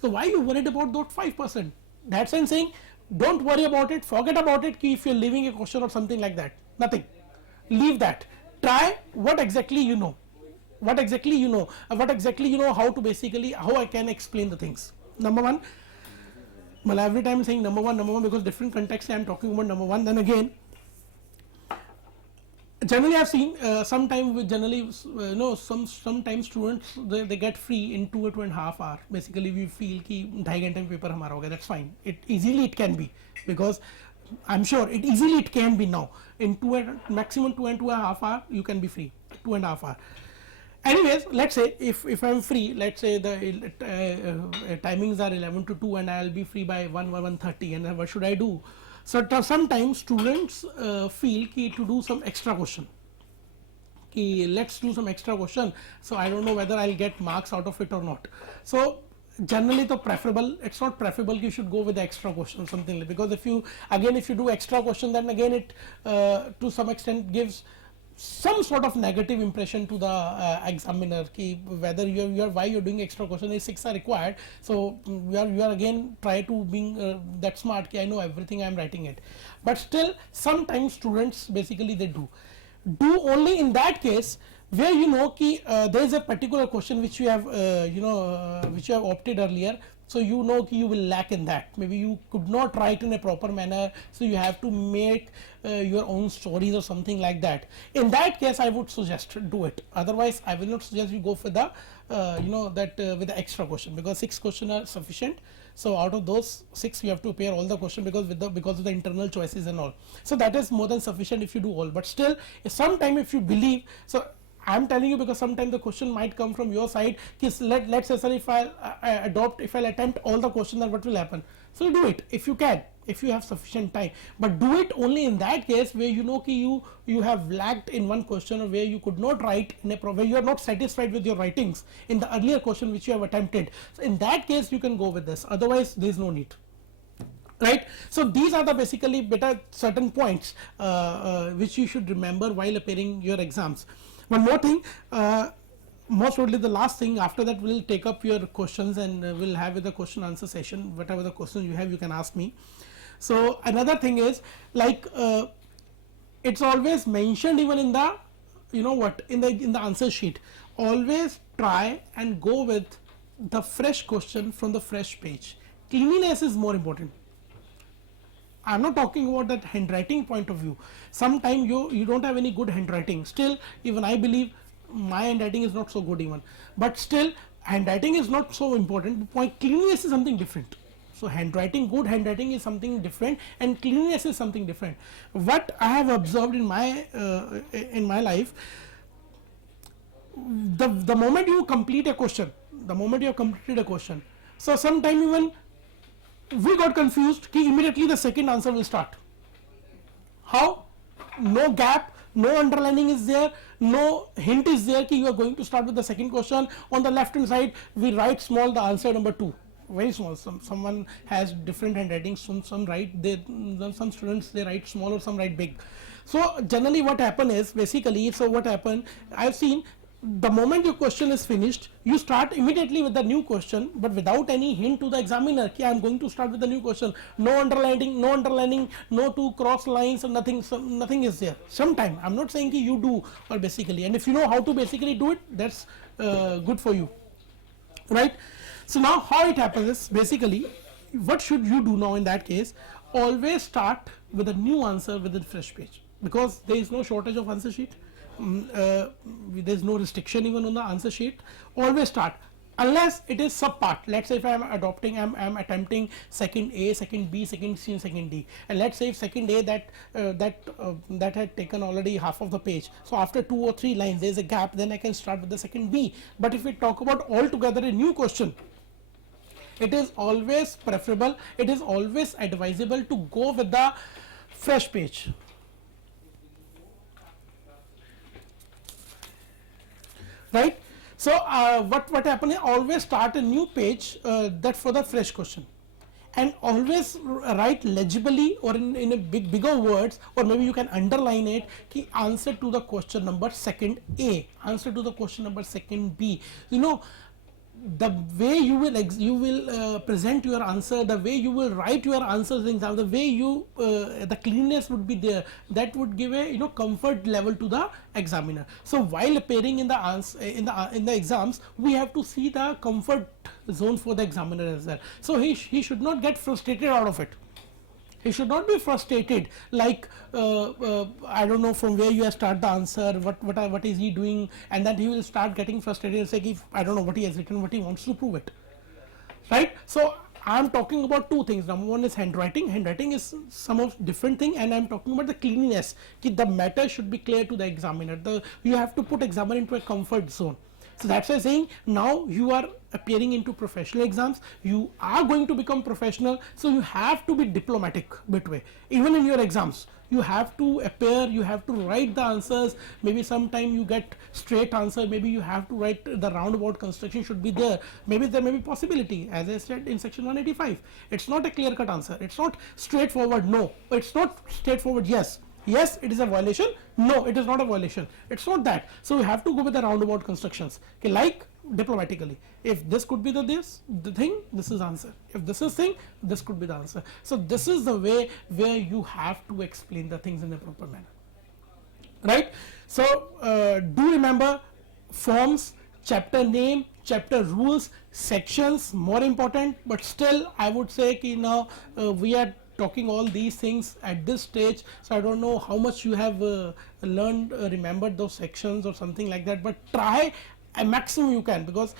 So why you worried about those 5%? That's why I'm saying, don't worry about it, forget about it. If you're leaving a question or something like that, nothing, leave that. Try what exactly you know, what exactly you know, how to basically, how I can explain the things. Number one, well, every time I'm saying number one because different context I'm talking about number one. Then again, generally I've seen sometimes with generally sometimes students they get free in 2 or 2.5 hours. Basically we feel ki 2.5 घंटे paper हमारा हो गया, that's fine. It can be, because I'm sure it can be now. In maximum 2.5 hours you can be free, 2.5 hours. Anyways, let's say if I'm free, let's say the timings are 11 to 2 and I'll be free by 1:30, and what should I do? So sometimes students feel ki to do some extra question. Let's do some extra question. So I don't know whether I'll get marks out of it or not. So generally the preferable, it's not preferable you should go with the extra question, something like, because if you do extra question, then again it to some extent gives some sort of negative impression to the examiner, whether why you're doing extra question is 6 are required. So you are again try to being that smart, I know everything, I'm writing it. But still sometimes students basically they do only in that case where there is a particular question which you have which you have opted earlier. So you will lack in that. Maybe you could not write in a proper manner, so you have to make your own stories or something like that. In that case, I would suggest do it. Otherwise, I will not suggest you go for the with the extra question, because 6 questions are sufficient. So out of those 6, you have to appear all the question, because of the internal choices and all. So that is more than sufficient if you do all. But still, sometime if you believe so. I'm telling you because sometimes the question might come from your side. Let's say, sir, if I'll attempt all the questions, then what will happen? So do it if you can, if you have sufficient time. But do it only in that case where you have lacked in one question, or where you could not write in where you are not satisfied with your writings in the earlier question which you have attempted. So in that case, you can go with this. Otherwise, there is no need. Right. So these are the basically better certain points which you should remember while appearing your exams. One more thing, most probably the last thing, after that we'll take up your questions and we'll have the question answer session. Whatever the questions you have, you can ask me. So another thing is, like it's always mentioned even in the in the answer sheet, always try and go with the fresh question from the fresh page. Cleanliness is more important. I am not talking about that handwriting point of view. Sometimes you don't have any good handwriting. Still, even I believe my handwriting is not so good even. But still, handwriting is not so important. Point cleanliness is something different. So handwriting, good handwriting is something different, and cleanliness is something different. What I have observed in my life, the moment you complete a question, the moment you have completed a question, so sometime even we got confused ki immediately the second answer will start. How? No gap, no underlining is there, no hint is there ki you are going to start with the second question. On the left hand side we write small the answer number 2, very small. Someone has different handwriting, some write, some students they write small or some write big. So generally what happen is basically, so what happen, I have seen the moment your question is finished, you start immediately with the new question, but without any hint to the examiner ki I am going to start with the new question. No underlining, no two cross lines, or nothing is there. Sometime I am not saying ki you do, or basically, and if you know how to basically do it, that's good for you, right? So now how it happens is basically, what should you do now in that case? Always start with a new answer with a fresh page, because there is no shortage of answer sheet. There is no restriction even on the answer sheet. Always start, unless it is sub part. Let's say if I am attempting second A, second B, second C, and second D, and let's say if second A that had taken already half of the page, so after 2 or 3 lines there is a gap, then I can start with the second B. But if we talk about altogether a new question, it is always preferable, it is always advisable to go with the fresh page. Right? So what happens is, always start a new page that for the fresh question, and always write legibly or in a bigger words, or maybe you can underline it ki answer to the question number second A, answer to the question number second B. You know, the way you will present your answer, the way you will write your answers in exam, the way you the cleanness would be there, that would give a comfort level to the examiner. So while appearing in the answer in the exams, we have to see the comfort zone for the examiner as well. So he should not get frustrated out of it. He should not be frustrated like I don't know from where you have start the answer, what is he doing, and then he will start getting frustrated and say if I don't know what he has written, what he wants to prove it, right? So I am talking about 2 things. Number 1 is handwriting. Handwriting is some of different thing, and I am talking about the cleanliness. The matter should be clear to the examiner. You have to put examiner into a comfort zone. So that's why saying now you are appearing into professional exams, you are going to become professional, so you have to be diplomatic between. Even in your exams, you have to appear, you have to write the answers. Maybe sometime you get straight answer, maybe you have to write the roundabout construction should be there. Maybe there may be possibility, as I said in section 185. It's not a clear cut answer, it's not straightforward no, it's not straightforward yes. Yes, it is a violation. No, it is not a violation. It's not that. So we have to go with the roundabout constructions. Okay, like diplomatically, if this could be the thing, this is answer. If this is thing, this could be the answer. So this is the way where you have to explain the things in a proper manner, right? So do remember forms, chapter name, chapter rules, sections more important. But still, I would say now we are talking all these things at this stage, so I don't know how much you have learned, remembered those sections or something like that, but try a maximum you can, because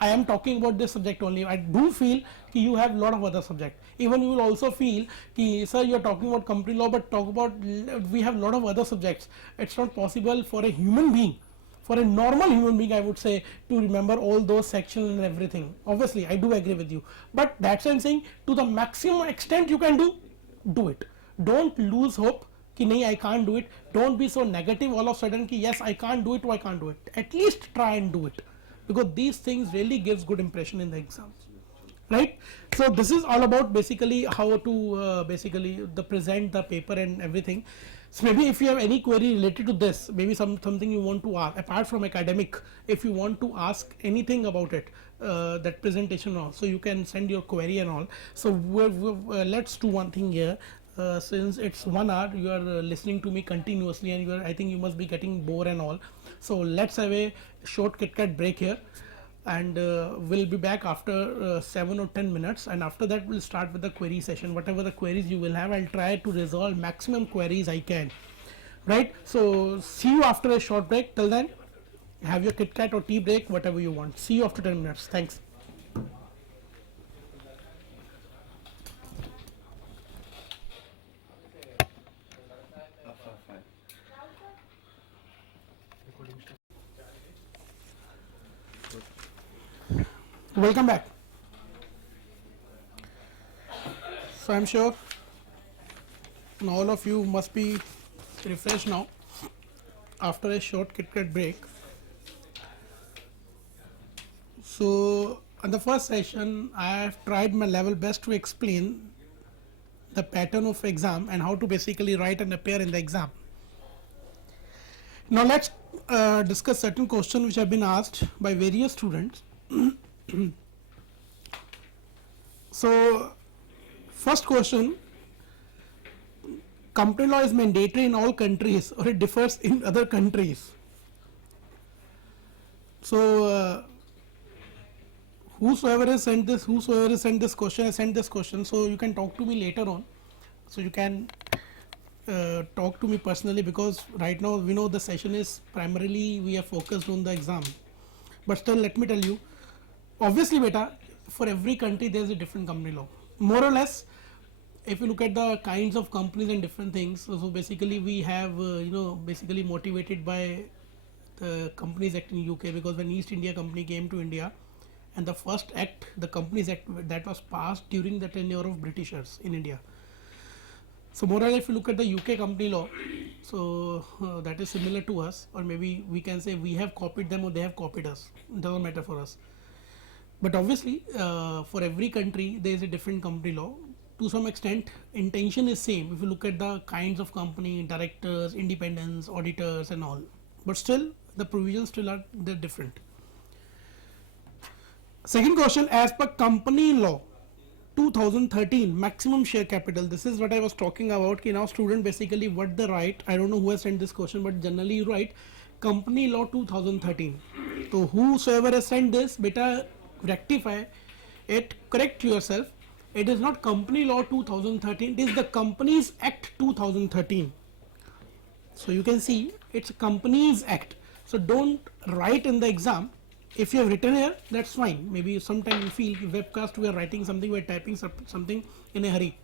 I am talking about this subject only. I do feel ki you have a lot of other subject. Even you will also feel ki sir you are talking about company law, but talk about we have a lot of other subjects. It's not possible for a human being, for a normal human being I would say, to remember all those sections and everything. Obviously I do agree with you, but that's why I'm saying to the maximum extent you can do it. Don't lose hope ki nahi I can't do it. Don't be so negative all of a sudden ki yes I can't do it or I can't do it. At least try and do it, because these things really gives good impression in the exams, right? So this is all about basically how to basically present the paper and everything. So maybe if you have any query related to this, maybe something you want to ask apart from academic, if you want to ask anything about it, that presentation also, you can send your query and all. So let's do one thing here. Since it's 1 hour, you are listening to me continuously, and I think you must be getting bored and all. So let's have a short KitKat break here. and we'll be back after 7 or 10 minutes, and after that we'll start with the query session. Whatever the queries you will have, I'll try to resolve maximum queries I can, right? So see you after a short break. Till then, have your Kit Kat or tea break, whatever you want. See you after 10 minutes. Thanks. Welcome back. So I'm sure all of you must be refreshed now after a short Kit Kat break. So in the first session, I have tried my level best to explain the pattern of exam and how to basically write and appear in the exam. Now let's discuss certain questions which have been asked by various students. So first question, company law is mandatory in all countries or it differs in other countries? So whosoever has sent this question has sent this question, so you can talk to me later on. So you can talk to me personally, because right now we know the session is primarily we are focused on the exam, but still let me tell you, obviously beta, for every country there is a different company law, more or less. If you look at the kinds of companies and different things, so basically we have basically motivated by the Companies Act in UK, because when East India Company came to India, and the first act, the Companies Act, that was passed during the tenure of Britishers in India. So more or less if you look at the UK company law, so that is similar to us, or maybe we can say we have copied them or they have copied us, it doesn't matter for us. But obviously for every country there is a different company law. To some extent intention is same if you look at the kinds of company, directors, independents, auditors and all, but still the provisions still are different. Second question, as per company law 2013 maximum share capital, this is what I was talking about. Now student basically what they write, I don't know who has sent this question, but generally you write company law 2013. So whosoever has sent this, beta rectify it, correct yourself. It is not company law 2013, it is the Companies Act 2013. So you can see it's Companies Act. So don't write in the exam. If you have written here, that's fine. Maybe sometime you feel webcast we are writing something, we are typing something in a hurry.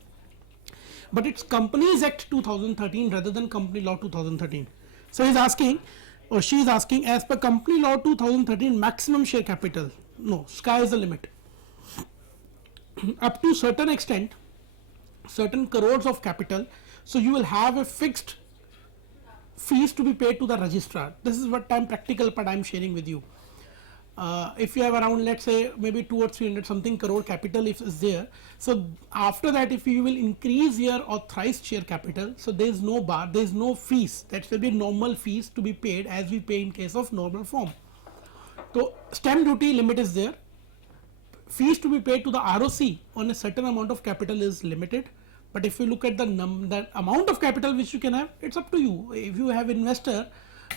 But it's Companies Act 2013 rather than Company Law 2013. So he's asking, or she is asking, as per Company Law 2013 maximum share capital. No, sky is the limit. Up to certain extent, certain crores of capital, so you will have a fixed fees to be paid to the registrar. This is what time practical part I am sharing with you. If you have around, let's say maybe 200 or 300 something crore capital if is there, so after that if you will increase your authorized share capital, so there is no bar, there is no fees, that will be normal fees to be paid as we pay in case of normal form. So stamp duty limit is there, fees to be paid to the ROC on a certain amount of capital is limited, but if you look at the amount of capital which you can have, it's up to you. If you have investor,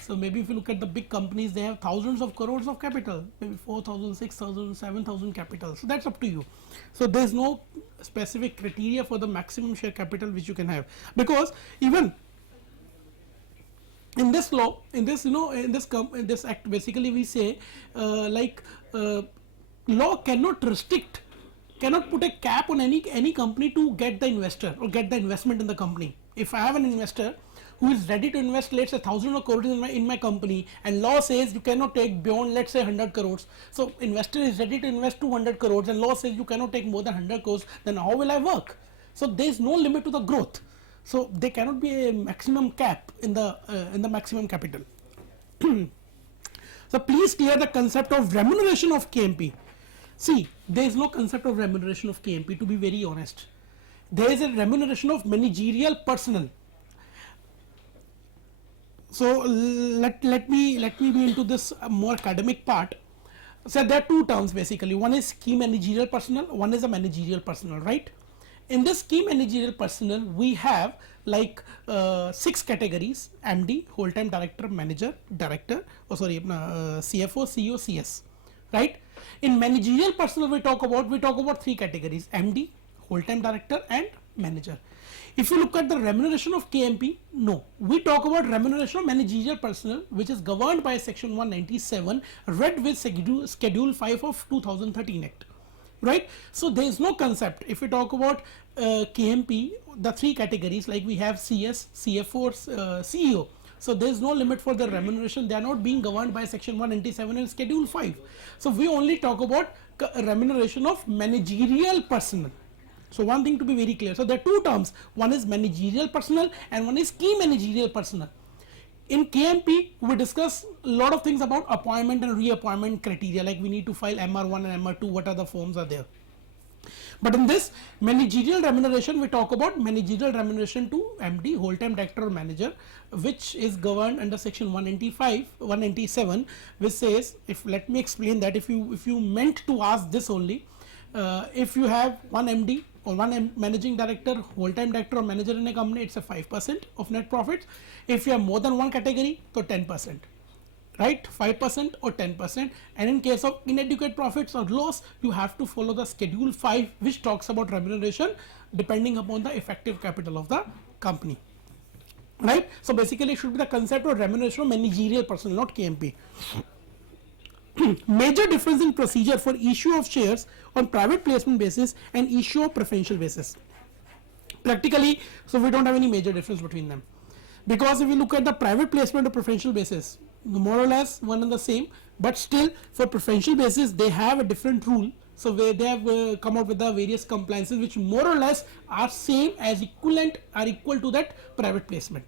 so maybe if you look at the big companies, they have thousands of crores of capital, maybe 4,000, 6,000, 7,000 capital, so that's up to you. So there is no specific criteria for the maximum share capital which you can have, because even in this law, in this in this act, basically we say law cannot restrict, cannot put a cap on any company to get the investor or get the investment in the company. If I have an investor who is ready to invest, let's say 1,000 crores in my company, and law says you cannot take beyond, let's say 100 crores. So investor is ready to invest 200 crores and law says you cannot take more than 100 crores, then how will I work? So there is no limit to the growth. So there cannot be a maximum cap in the maximum capital. So please clear the concept of remuneration of KMP. See, there is no concept of remuneration of KMP, to be very honest. There is a remuneration of managerial personnel. So let me be into this more academic part. So there are two terms basically. One is key managerial personnel, one is a managerial personnel, right? In this key managerial personnel, we have like 6 categories: MD, whole time director, manager, director, CFO, CEO, CS, right? In managerial personnel, we talk about three categories: MD, whole-time director, and manager. If you look at the remuneration of KMP, no, we talk about remuneration of managerial personnel, which is governed by section 197, read with schedule 5 of 2013 Act, right? So there is no concept. If we talk about KMP, the three categories, like we have CS, CFO, CEO. So there is no limit for the remuneration. They are not being governed by section 197 and schedule 5. So we only talk about remuneration of managerial personnel. So one thing to be very clear. So there are two terms. One is managerial personnel and one is key managerial personnel. In KMP, we discuss a lot of things about appointment and reappointment criteria, like we need to file MR1 and MR2, what other forms are there. But in this managerial remuneration, we talk about managerial remuneration to MD, whole-time director or manager, which is governed under section 197, which says, let me explain that if you meant to ask this only, if you have one MD or one managing director, whole-time director or manager in a company, it's a 5% of net profits. If you have more than one category, so 10%, right? 5% or 10%. And in case of inadequate profits or loss, you have to follow the schedule 5, which talks about remuneration depending upon the effective capital of the company, right? So basically it should be the concept of remuneration of managerial personnel, not KMP. Major difference in procedure for issue of shares on private placement basis and issue of preferential basis. Practically, so we don't have any major difference between them, because if we look at the private placement or preferential basis, more or less one and the same, but still for preferential basis they have a different rule. So where they have come out with the various compliances which more or less are same as equal to that private placement.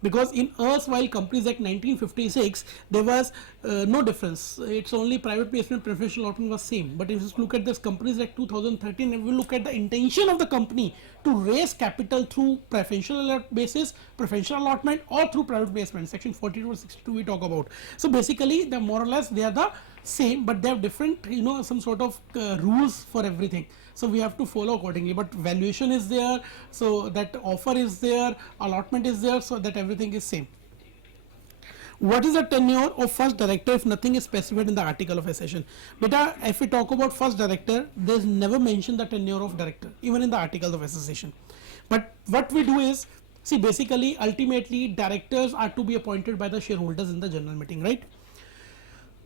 Because in erstwhile Companies Act 1956, there was no difference. It's only private placement, preferential allotment was same. But if you look at this Companies Act 2013, and we look at the intention of the company to raise capital through preferential basis, preferential allotment, or through private placement, section 42 or 62 we talk about. So basically, the more or less they are the same, but they have different, some sort of rules for everything. So we have to follow accordingly, but valuation is there, so that offer is there, allotment is there, so that everything is same. What is the tenure of first director if nothing is specified in the article of accession? Beta, if we talk about first director, there is never mentioned the tenure of director, even in the article of association. But what we do is, see, basically, ultimately, directors are to be appointed by the shareholders in the general meeting, right?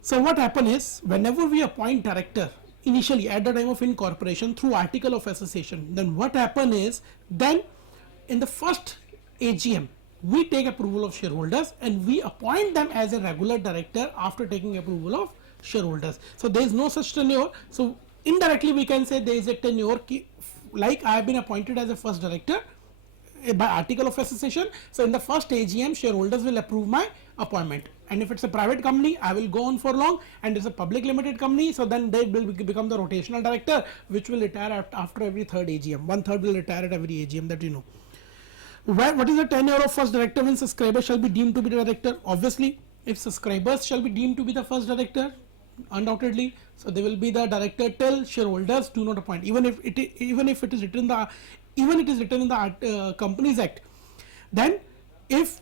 So what happens is, whenever we appoint director, initially at the time of incorporation through article of association, then what happens is, then in the first AGM, we take approval of shareholders and we appoint them as a regular director after taking approval of shareholders. So there is no such tenure. So indirectly we can say there is a tenure, like I have been appointed as a first director by article of association. So in the first AGM, shareholders will approve my appointment. And if it's a private company, I will go on for long, and it's a public limited company, so then they will become the rotational director, which will retire after every third AGM. 1/3 will retire at every AGM, that you know. What is the tenure of first director when subscribers shall be deemed to be the director? Obviously, if subscribers shall be deemed to be the first director, undoubtedly, so they will be the director till shareholders do not appoint. Even if it is written in the Companies Act, then if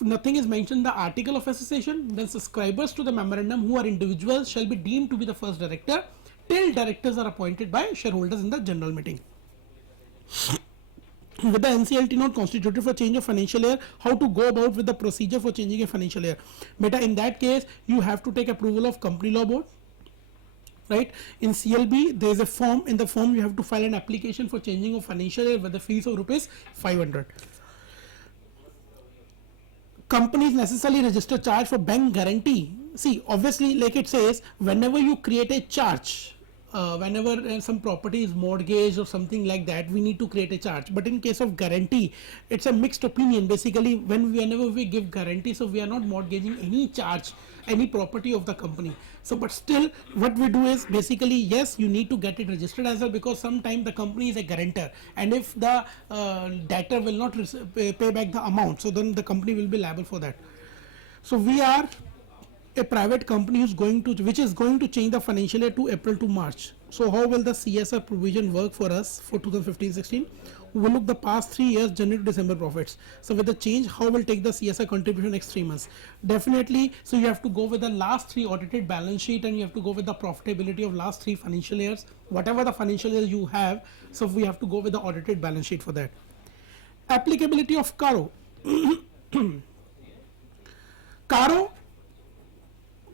nothing is mentioned in the article of association, then subscribers to the memorandum who are individuals shall be deemed to be the first director till directors are appointed by shareholders in the general meeting. With the NCLT not constituted for change of financial year, how to go about with the procedure for changing a financial year? Beta, in that case, you have to take approval of company law board, right? In CLB, there is a form. In the form, you have to file an application for changing of financial year with the fees of rupees 500. Companies necessarily register charge for bank guarantee. See, obviously, like it says, whenever you create a charge, whenever some property is mortgaged or something like that, we need to create a charge. But in case of guarantee, it's a mixed opinion. Basically, whenever we give guarantee, so we are not mortgaging any charge, any property of the company. So, but still, what we do is basically, yes, you need to get it registered as well, because sometimes the company is a guarantor, and if the debtor will not pay back the amount, so then the company will be liable for that. So we are a private company which is going to change the financial year to April to March. So how will the CSR provision work for us for 2015-16? We will look the past 3 years January to December profits. So with the change, how will take the CSR contribution next 3 months? Definitely, so you have to go with the last 3 audited balance sheet, and you have to go with the profitability of last 3 financial years, whatever the financial years you have. So we have to go with the audited balance sheet for that. Applicability of CARO. CARO,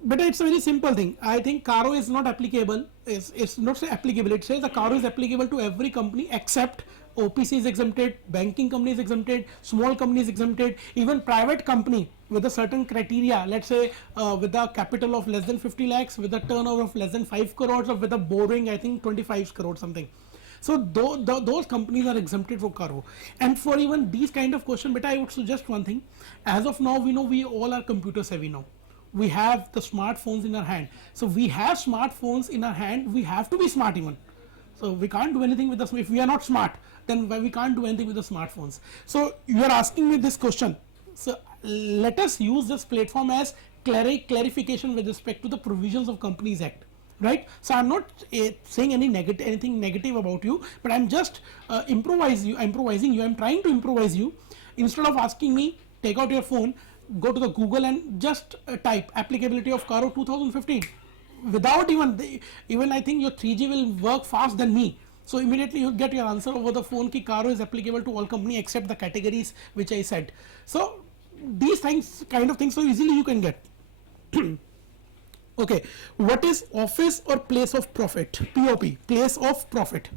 but it's a very simple thing. I think CARO is not applicable. It's not say applicable. It says the CARO is applicable to every company except OPC is exempted, banking company is exempted, small company is exempted, even private company with a certain criteria. Let's say with a capital of less than 50 lakhs, with a turnover of less than 5 crores, or with a borrowing I think 25 crores something. So those companies are exempted for CARO. And for even these kind of question, but I would suggest one thing. As of now, we know we all are computer savvy now. We have the smartphones in our hand. So we have smartphones in our hand. We have to be smart even. So we can't do anything with the, if we are not smart, then we can't do anything with the smartphones. So you are asking me this question. So let us use this platform as clarification with respect to the provisions of Companies Act. Right? So I'm not saying anything negative about you, but I'm just improvising you. I'm trying to improvise you. Instead of asking me, take out your phone, go to the Google and just type applicability of CARO 2015. Without even I think your 3G will work fast than me. So immediately you get your answer over the phone ki CARO is applicable to all company except the categories which I said. So these things, kind of things, so easily you can get. Okay, what is office or place of profit? POP, place of profit.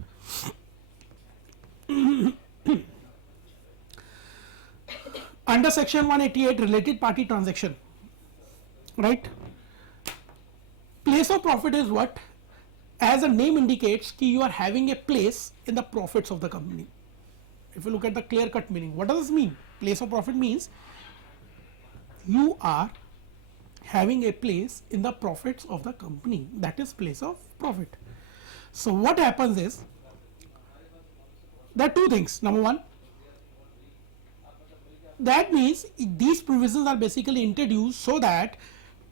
Under section 188, related party transaction, right? Place of profit is what? As the name indicates, ki you are having a place in the profits of the company. If you look at the clear cut meaning, what does this mean? Place of profit means you are having a place in the profits of the company. That is place of profit. So what happens is, there are two things. Number one, that means these provisions are basically introduced so that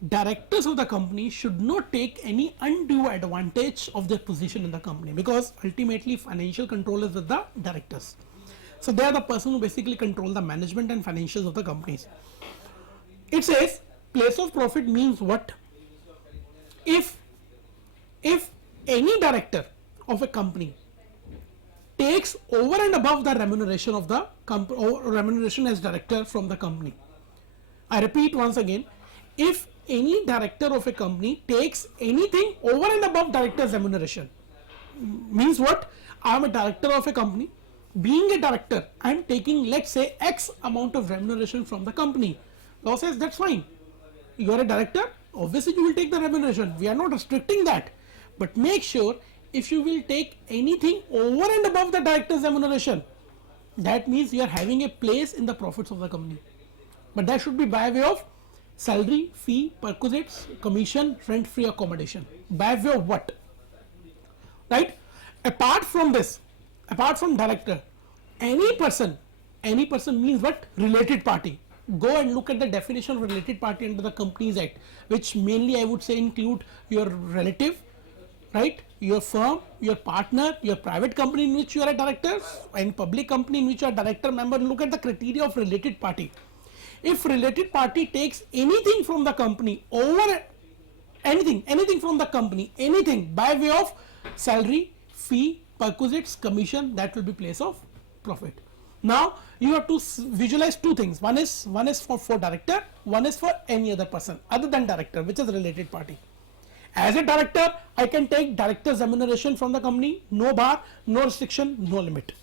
directors of the company should not take any undue advantage of their position in the company, because ultimately financial control is with the directors. So they are the person who basically control the management and financials of the companies. It says place of profit means what? If any director of a company takes over and above the remuneration of the company, or remuneration as director from the company. I repeat once again, if any director of a company takes anything over and above director's remuneration, means what? I am a director of a company. Being a director, I am taking, let's say, X amount of remuneration from the company. Law says that's fine. You are a director, obviously you will take the remuneration. We are not restricting that. But make sure if you will take anything over and above the director's remuneration, that means you are having a place in the profits of the company. But that should be by way of salary, fee, perquisites, commission, rent-free accommodation. By way of what? Right? Apart from this, apart from director, any person means what? Related party. Go and look at the definition of related party under the Companies Act, which mainly I would say include your relative, right? Your firm, your partner, your private company in which you are a director, and public company in which you are a director member. Look at the criteria of related party. If related party takes anything from the company over anything from the company, anything by way of salary, fee, perquisites, commission, that will be place of profit. Now you have to visualize two things. One is for director, one is for any other person other than director, which is related party. As a director, I can take director's remuneration from the company, no bar, no restriction, no limit,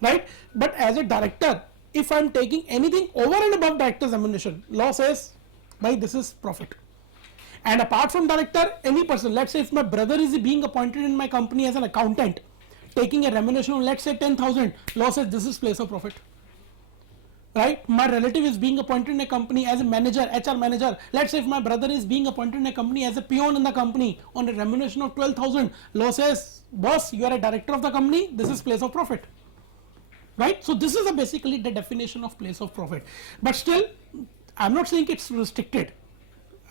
right? But as a director, if I am taking anything over and above director's remuneration, law says, by this is profit. And apart from director, any person, let's say if my brother is being appointed in my company as an accountant, taking a remuneration of let's say 10,000, law says this is place of profit. Right? My relative is being appointed in a company as a manager, HR manager. Let's say if my brother is being appointed in a company as a peon in the company on a remuneration of 12,000, law says, boss, you are a director of the company, this is place of profit. Right? So this is basically the definition of place of profit. But still, I'm not saying it's restricted.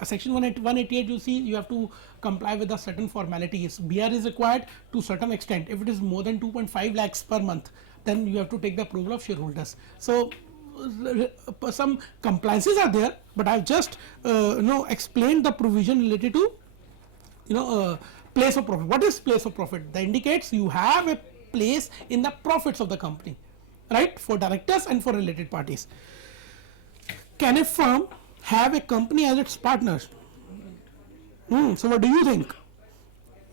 Section 188, you see, you have to comply with a certain formalities. BR is required to certain extent. If it is more than 2.5 lakhs per month, then you have to take the approval of shareholders. So some compliances are there, but I've just explained the provision related to place of profit. What is place of profit? That indicates you have a place in the profits of the company, right, for directors and for related parties. Can a firm have a company as its partners? So what do you think?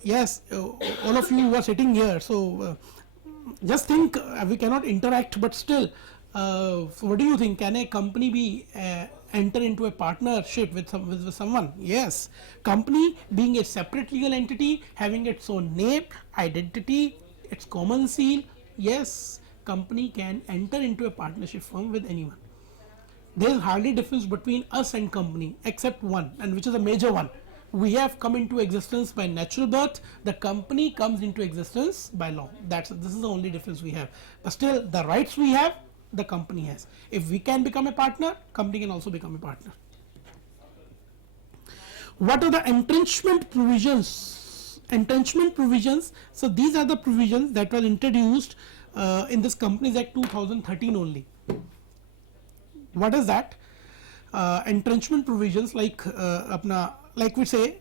Yes, all of you who are sitting here, so just think, we cannot interact, but still, so what do you think? Can a company be enter into a partnership with someone? Yes. Company being a separate legal entity, having its own name, identity, its common seal, yes, company can enter into a partnership firm with anyone. There is hardly difference between us and company except one, and which is a major one. We have come into existence by natural birth. The company comes into existence by law. This is the only difference we have. But still, the rights we have, the company has. If we can become a partner, company can also become a partner. What are the entrenchment provisions? Entrenchment provisions. So these are the provisions that were introduced in this Companies Act 2013 only. What is that? Entrenchment provisions, like we say,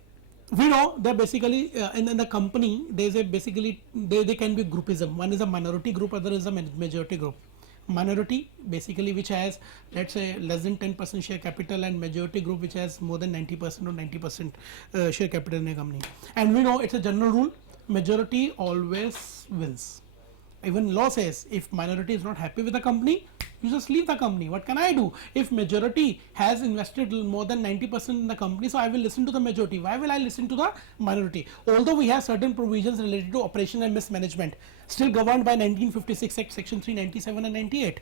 we know that basically in the company there is a basically they can be groupism. One is a minority group, other is a majority group. Minority basically which has, let's say, less than 10% share capital, and majority group which has more than 90% or 90% share capital in a company. And we know it's a general rule, majority always wins. Even law says if minority is not happy with the company, you just leave the company. What can I do? If majority has invested more than 90% in the company, so I will listen to the majority. Why will I listen to the minority? Although we have certain provisions related to operation and mismanagement, still governed by 1956 Act, section 397 and 98.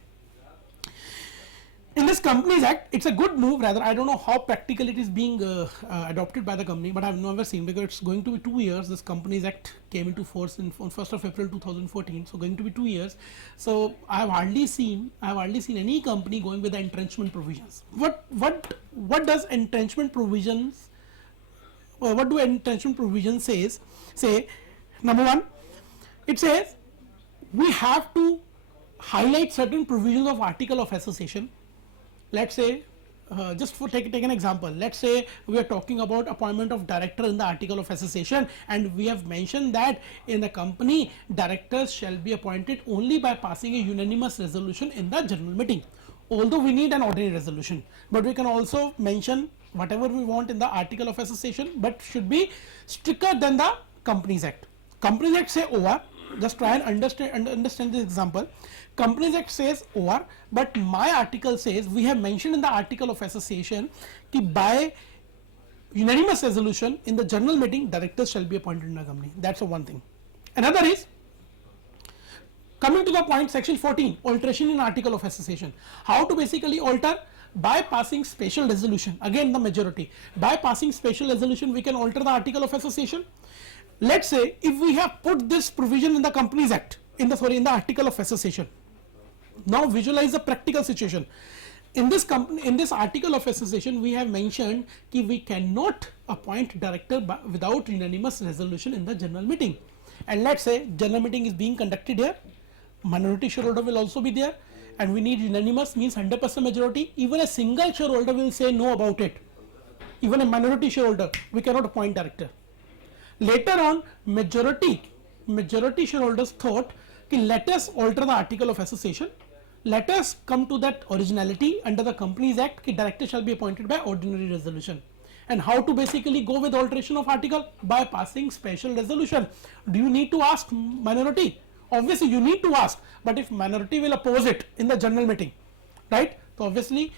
In this Companies Act, it's a good move. Rather, I don't know how practical it is being adopted by the company, but I've never seen, because it's going to be 2 years. This Companies Act came into force on 1st of April 2014, so going to be 2 years. So I've hardly seen any company going with the entrenchment provisions. What does entrenchment provisions? What do entrenchment provisions say? Number one, it says we have to highlight certain provisions of Article of Association. Let's say, just for take an example, let's say we are talking about appointment of director in the Article of Association, and we have mentioned that in the company, directors shall be appointed only by passing a unanimous resolution in the general meeting. Although we need an ordinary resolution, but we can also mention whatever we want in the Article of Association, but should be stricter than the Companies Act. Companies Act say OR. Just try and understand this example. Companies Act says OR, but my article says, we have mentioned in the Article of Association that by unanimous resolution in the general meeting, directors shall be appointed in the company. That's one thing. Another is, coming to the point, section 14, alteration in Article of Association. How to basically alter? By passing special resolution. Again, the majority. By passing special resolution, we can alter the Article of Association. Let's say if we have put this provision in the Companies Act, in the Article of Association. Now visualize the practical situation. In this Article of Association, we have mentioned that we cannot appoint director without unanimous resolution in the general meeting. And let's say general meeting is being conducted here, minority shareholder will also be there, and we need unanimous, means 100% majority. Even a single shareholder will say no about it. Even a minority shareholder, we cannot appoint director. Later on, majority shareholders thought, let us alter the Article of Association. Let us come to that originality under the Companies Act, that director shall be appointed by ordinary resolution. And how to basically go with alteration of article? By passing special resolution. Do you need to ask minority? Obviously you need to ask, but if minority will oppose it in the general meeting, right? So obviously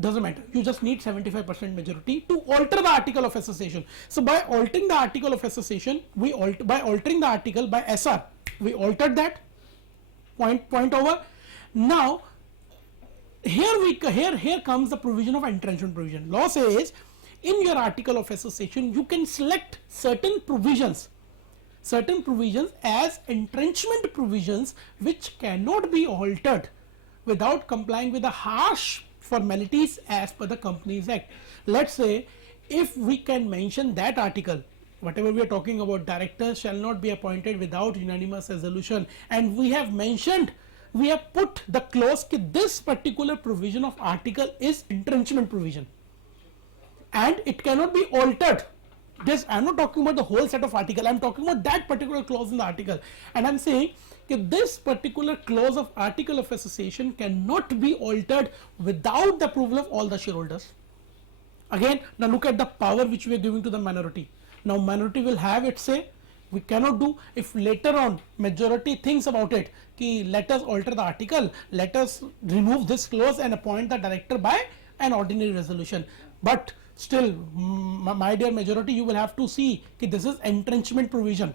doesn't matter, you just need 75% majority to alter the Article of Association. So by altering the Article of Association, by altering the article by SR, we altered that point over. Now here comes the provision of entrenchment provision. Law says in your Article of Association you can select certain provisions as entrenchment provisions which cannot be altered without complying with the harsh formalities as per the Companies Act. Let's say if we can mention that article, whatever we are talking about, directors shall not be appointed without unanimous resolution, and we have mentioned, we have put the clause that this particular provision of article is entrenchment provision and it cannot be altered. This, I am not talking about the whole set of article, I am talking about that particular clause in the article, and I am saying that this particular clause of article of association cannot be altered without the approval of all the shareholders. Again, now look at the power which we are giving to the minority. Now minority will have its say. We cannot do, if later on majority thinks about it, ki let us alter the article, let us remove this clause and appoint the director by an ordinary resolution. But still, my dear majority, you will have to see ki this is entrenchment provision.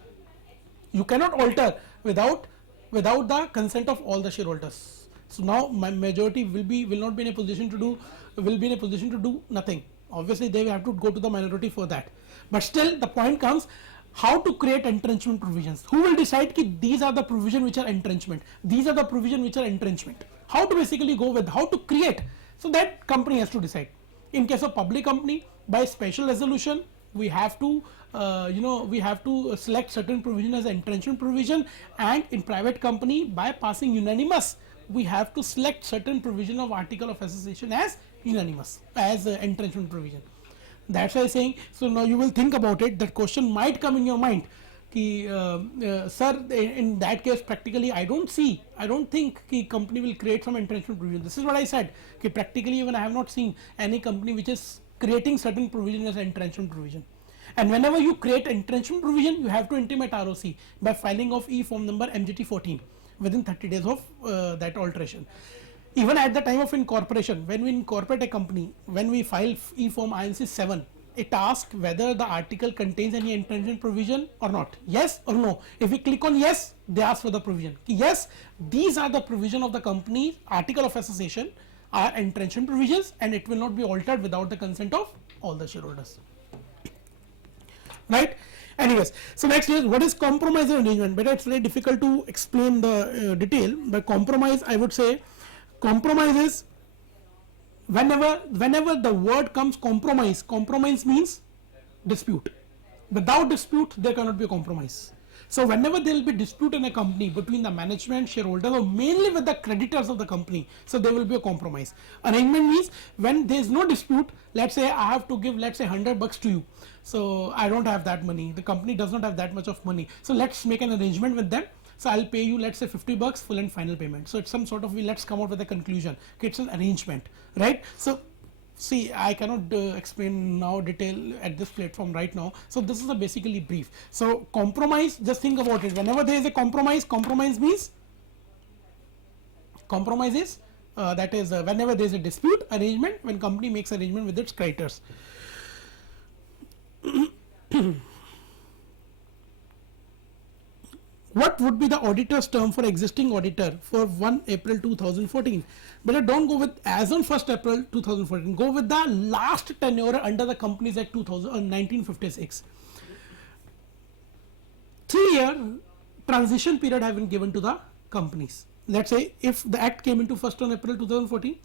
You cannot alter without the consent of all the shareholders. So now my majority will not be in a position to do nothing. Obviously they will have to go to the minority for that. But still the point comes, how to create entrenchment provisions? Who will decide ki these are the provision which are entrenchment, these are the provision which are entrenchment? How to basically go with, how to create? So that company has to decide. In case of public company, by special resolution, we have to we have to select certain provision as entrenchment provision, and in private company by passing unanimous, we have to select certain provision of article of association as unanimous, as entrenchment provision. That's why I'm saying, so now you will think about it, that question might come in your mind ki sir, in that case practically I don't think ki company will create some entrenchment provision. This is what I said, ki practically even I have not seen any company which is creating certain provision as entrenchment provision. And whenever you create entrenchment provision, you have to intimate ROC by filing of e-form number MGT 14 within 30 days of that alteration. Even at the time of incorporation, when we incorporate a company, when we file e-form INC 7, it asks whether the article contains any entrenchment provision or not, yes or no. If we click on yes, they ask for the provision. Yes, these are the provision of the company article of association are entrenchment provisions, and it will not be altered without the consent of all the shareholders. Right? Anyways, so next is what is compromise and arrangement. But it's very difficult to explain the detail. But compromise, I would say, compromise is whenever the word comes compromise, compromise means dispute. Without dispute, there cannot be a compromise. So whenever there will be dispute in a company between the management, shareholders, or mainly with the creditors of the company, so there will be a compromise. Arrangement means when there is no dispute, let's say I have to give, let's say $100 to you, so I don't have that money, the company does not have that much of money, so let's make an arrangement with them. So I'll pay you, let's say $50 full and final payment. So it's some sort of, let's come out with a conclusion. Okay, it's an arrangement, right? So see, I cannot explain now detail at this platform right now. So this is a basically brief. So compromise, just think about it. Whenever there is a compromise, compromise means, compromise is that is whenever there is a dispute, arrangement, when company makes arrangement with its creditors. What would be the auditor's term for existing auditor for 1 April 2014? But don't go with as on 1st April 2014. Go with the last tenure under the Companies Act 1956. 3-year transition period have been given to the companies. Let's say if the act came into 1st on April 2014,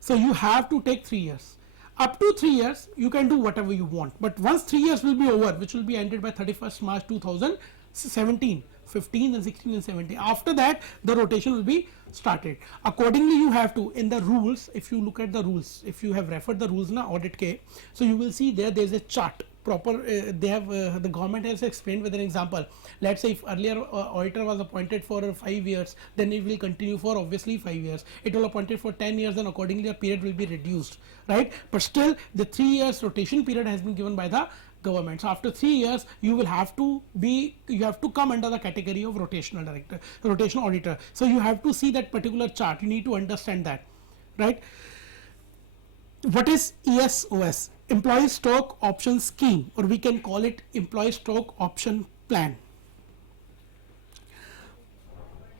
so you have to take 3 years. Up to 3 years, you can do whatever you want. But once 3 years will be over, which will be ended by 31st March 2017. 15 and 16 and 17. After that, the rotation will be started. Accordingly, you have to, in the rules, if you look at the rules, if you have referred the rules na audit K, so you will see there is a chart proper. They have the government has explained with an example. Let's say if earlier auditor was appointed for 5 years, then it will continue for obviously 5 years. It will appointed for 10 years, then accordingly the period will be reduced, right? But still, the 3 years rotation period has been given by the government. So after 3 years, you have to come under the category of rotational auditor. So you have to see that particular chart. You need to understand that, right? What is ESOS? Employee Stock Option Scheme, or we can call it Employee Stock Option Plan.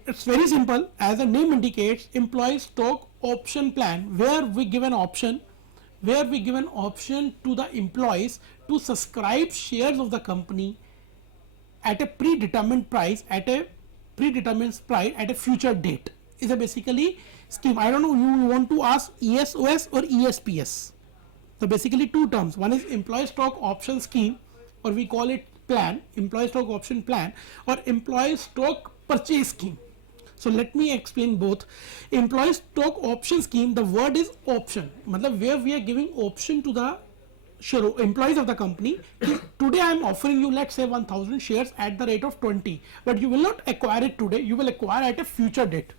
It's very simple. As the name indicates, Employee Stock Option Plan, where we give an option to the employees to subscribe shares of the company at a predetermined price at a future date. Is a basically scheme. I don't know, you want to ask ESOS or ESPS? So basically two terms, one is employee stock option scheme, or we call it plan, employee stock option plan, or employee stock purchase scheme. So let me explain both. Employee stock option scheme, the word is option, matlab where we are giving option to the employees of the company. Today I am offering you, let's say 1000 shares at the rate of 20, but you will not acquire it today, you will acquire at a future date,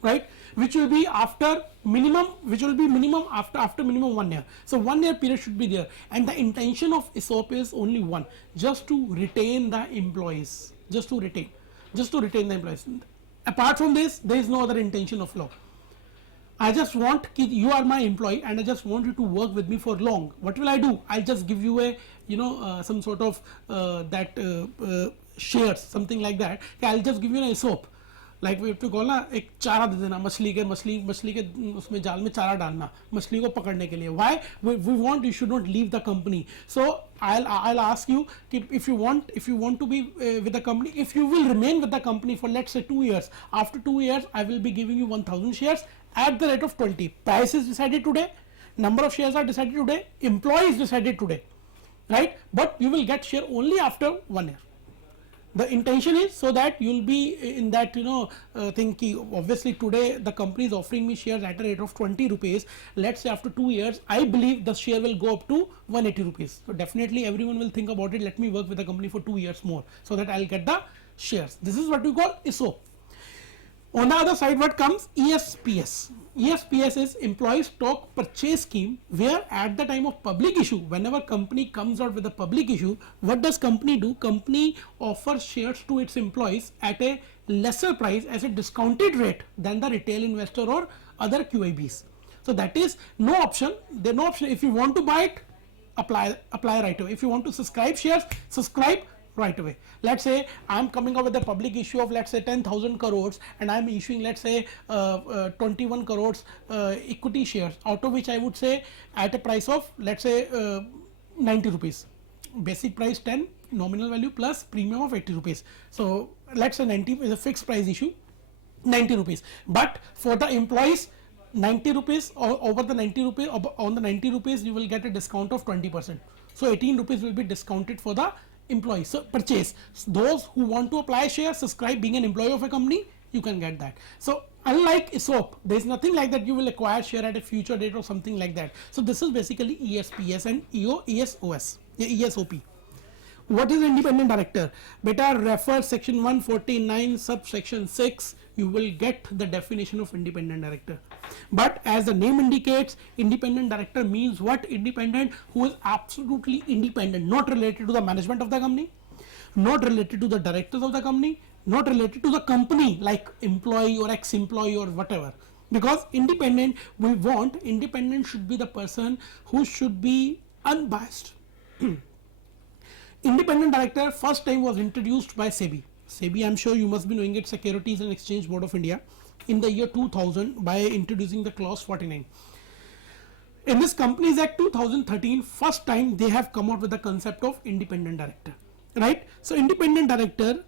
right, which will be after minimum, after minimum 1 year. So 1 year period should be there, and the intention of ESOP is only one, just to retain the employees, just to retain the employees. Apart from this, there is no other intention of law. I just want, you are my employee and I just want you to work with me for long. What will I do? I'll just give you a some sort of shares, something like that. I'll just give you an ESOP. Like we have to call ना, एक चारा दे देना, मछली के उसमें जाल में चारा डालना, मछली को पकड़ने के लिए. Why? We want you should not leave the company. So I'll ask you, if you want to be with the company, if you will remain with the company for let's say 2 years, after 2 years I will be giving you 1000 shares at the rate of 20. Price is decided today, number of shares are decided today, employee is decided today, right? But you will get share only after 1 year. The intention is so that you will be in that thing. Obviously today the company is offering me shares at a rate of 20 rupees. Let's say after 2 years I believe the share will go up to 180 rupees. So definitely everyone will think about it, let me work with the company for 2 years more so that I'll get the shares. This is what we call ESOP. On the other side, what comes? ESPS. ESPS is employee stock purchase scheme, where at the time of public issue, whenever company comes out with a public issue, what does company do? Company offers shares to its employees at a lesser price, as a discounted rate than the retail investor or other QIBs. So that is no option. There no option. If you want to buy it, apply right away. If you want to subscribe shares, subscribe right away. Let's say I'm coming up with a public issue of let's say 10,000 crores and I'm issuing let's say 21 crores equity shares, out of which I would say at a price of let's say 90 rupees. Basic price 10, nominal value plus premium of 80 rupees. So let's say 90 is a fixed price issue, 90 rupees. But for the employees, 90 rupees or over the 90 rupees, on the 90 rupees you will get a discount of 20%. So 18 rupees will be discounted for the employees. So purchase, those who want to apply shares, subscribe, being an employee of a company, you can get that. So unlike ESOP, there is nothing like that you will acquire share at a future date or something like that. So this is basically ESPS and ESOP. What is independent director? Beta, refer section 149 subsection 6, you will get the definition of independent director. But as the name indicates, independent director means what? Independent, who is absolutely independent, not related to the management of the company, not related to the directors of the company, not related to the company like employee or ex-employee or whatever. Because independent, we want independent should be the person who should be unbiased. Independent director first time was introduced by SEBI. SEBI, I'm sure you must be knowing it, Securities and Exchange Board of India, in the year 2000 by introducing the clause 49. In this Companies Act 2013, first time they have come out with the concept of independent director, right? So independent director,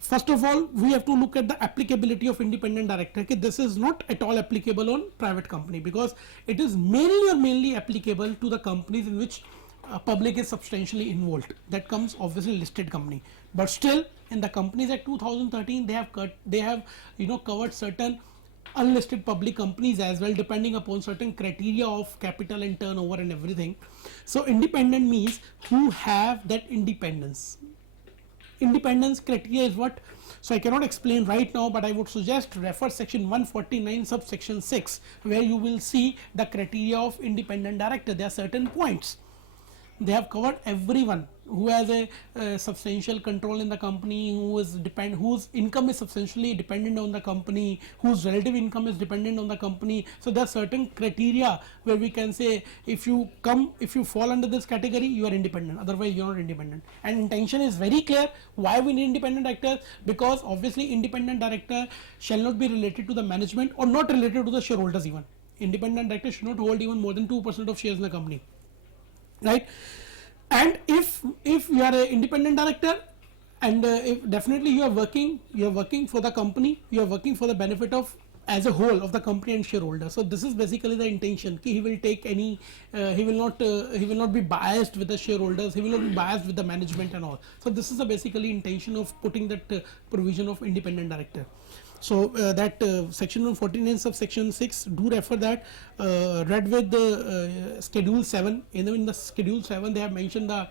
first of all we have to look at the applicability of independent director. Okay, this is not at all applicable on private company, because it is mainly applicable to the companies in which public is substantially involved. That comes obviously listed company, but still in the Companies Act 2013 they have covered certain unlisted public companies as well, depending upon certain criteria of capital and turnover and everything. So independent means who have that independence. Independence criteria is what? So I cannot explain right now, but I would suggest refer section 149 subsection 6, where you will see the criteria of independent director. There are certain points. They have covered everyone who has a substantial control in the company, whose income is substantially dependent on the company, whose relative income is dependent on the company. So there are certain criteria where we can say if you fall under this category, you are independent, otherwise you are not independent. And intention is very clear. Why we need independent director? Because obviously independent director shall not be related to the management or not related to the shareholders even. Independent director should not hold even more than 2% of shares in the company, right? And if you are an independent director, and if definitely you are working for the company, you are working for the benefit of as a whole of the company and shareholder. So this is basically the intention. He will take any, he will not be biased with the shareholders. He will not be biased with the management and all. So this is the basically intention of putting that provision of independent director. So that section 149 subsection 6, do refer that, read with the schedule 7. In the schedule 7 they have mentioned the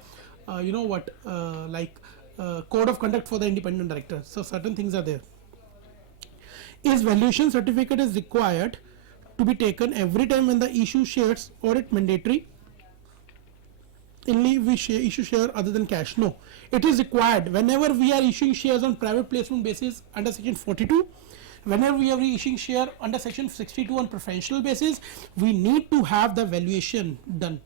code of conduct for the independent director. So certain things are there. Is valuation certificate is required to be taken every time when the issue shares, or it mandatory only we issue share other than cash? No, it is required whenever we are issuing shares on private placement basis under section 42, whenever we are issuing share under section 62 on preferential basis, we need to have the valuation done.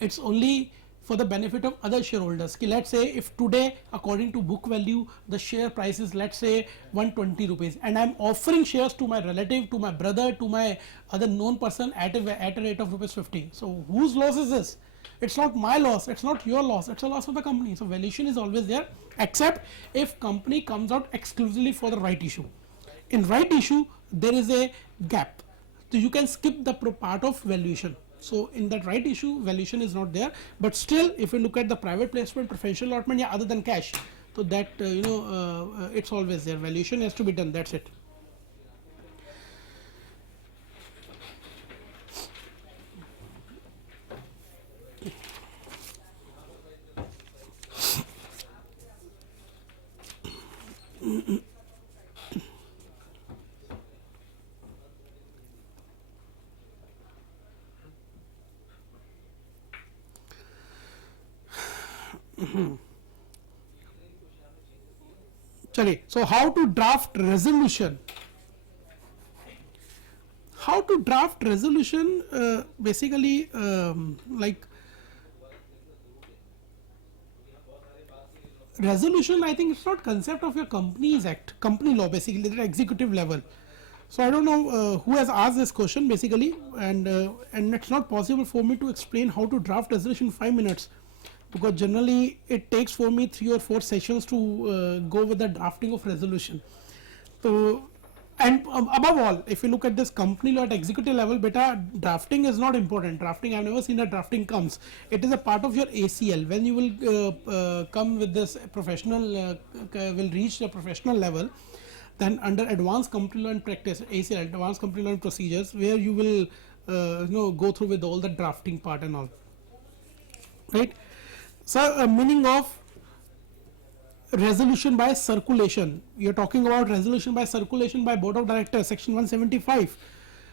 It's only for the benefit of other shareholders. Let's say if today according to book value the share price is, let's say, 120 rupees, and I'm offering shares to my relative, to my brother, to my other known person at a rate of rupees 50. So whose loss is this? It's not my loss, it's not your loss, it's a loss of the company. So valuation is always there, except if company comes out exclusively for the right issue. In right issue there is a gap, so you can skip the part of valuation. So in that right issue valuation is not there, but still if you look at the private placement, preferential allotment, yeah, other than cash, so that it's always there. Valuation has to be done, that's it. So how to draft resolution? How to draft resolution? Basically, resolution, I think it's not concept of your company's act, company law, basically at executive level. So I don't know who has asked this question basically, and it's not possible for me to explain how to draft resolution in 5 minutes, because generally it takes for me 3 or 4 sessions to go with the drafting of resolution. So, and above all, if you look at this company law at executive level, beta, drafting is not important. Drafting, I've never seen a drafting comes. It is a part of your ACL. When you will come with this professional, will reach the professional level, then under advanced company law and practice, ACL, advanced company law and procedures, where you will go through with all the drafting part and all, right? So meaning of resolution by circulation, you are talking about resolution by circulation by board of directors, section 175,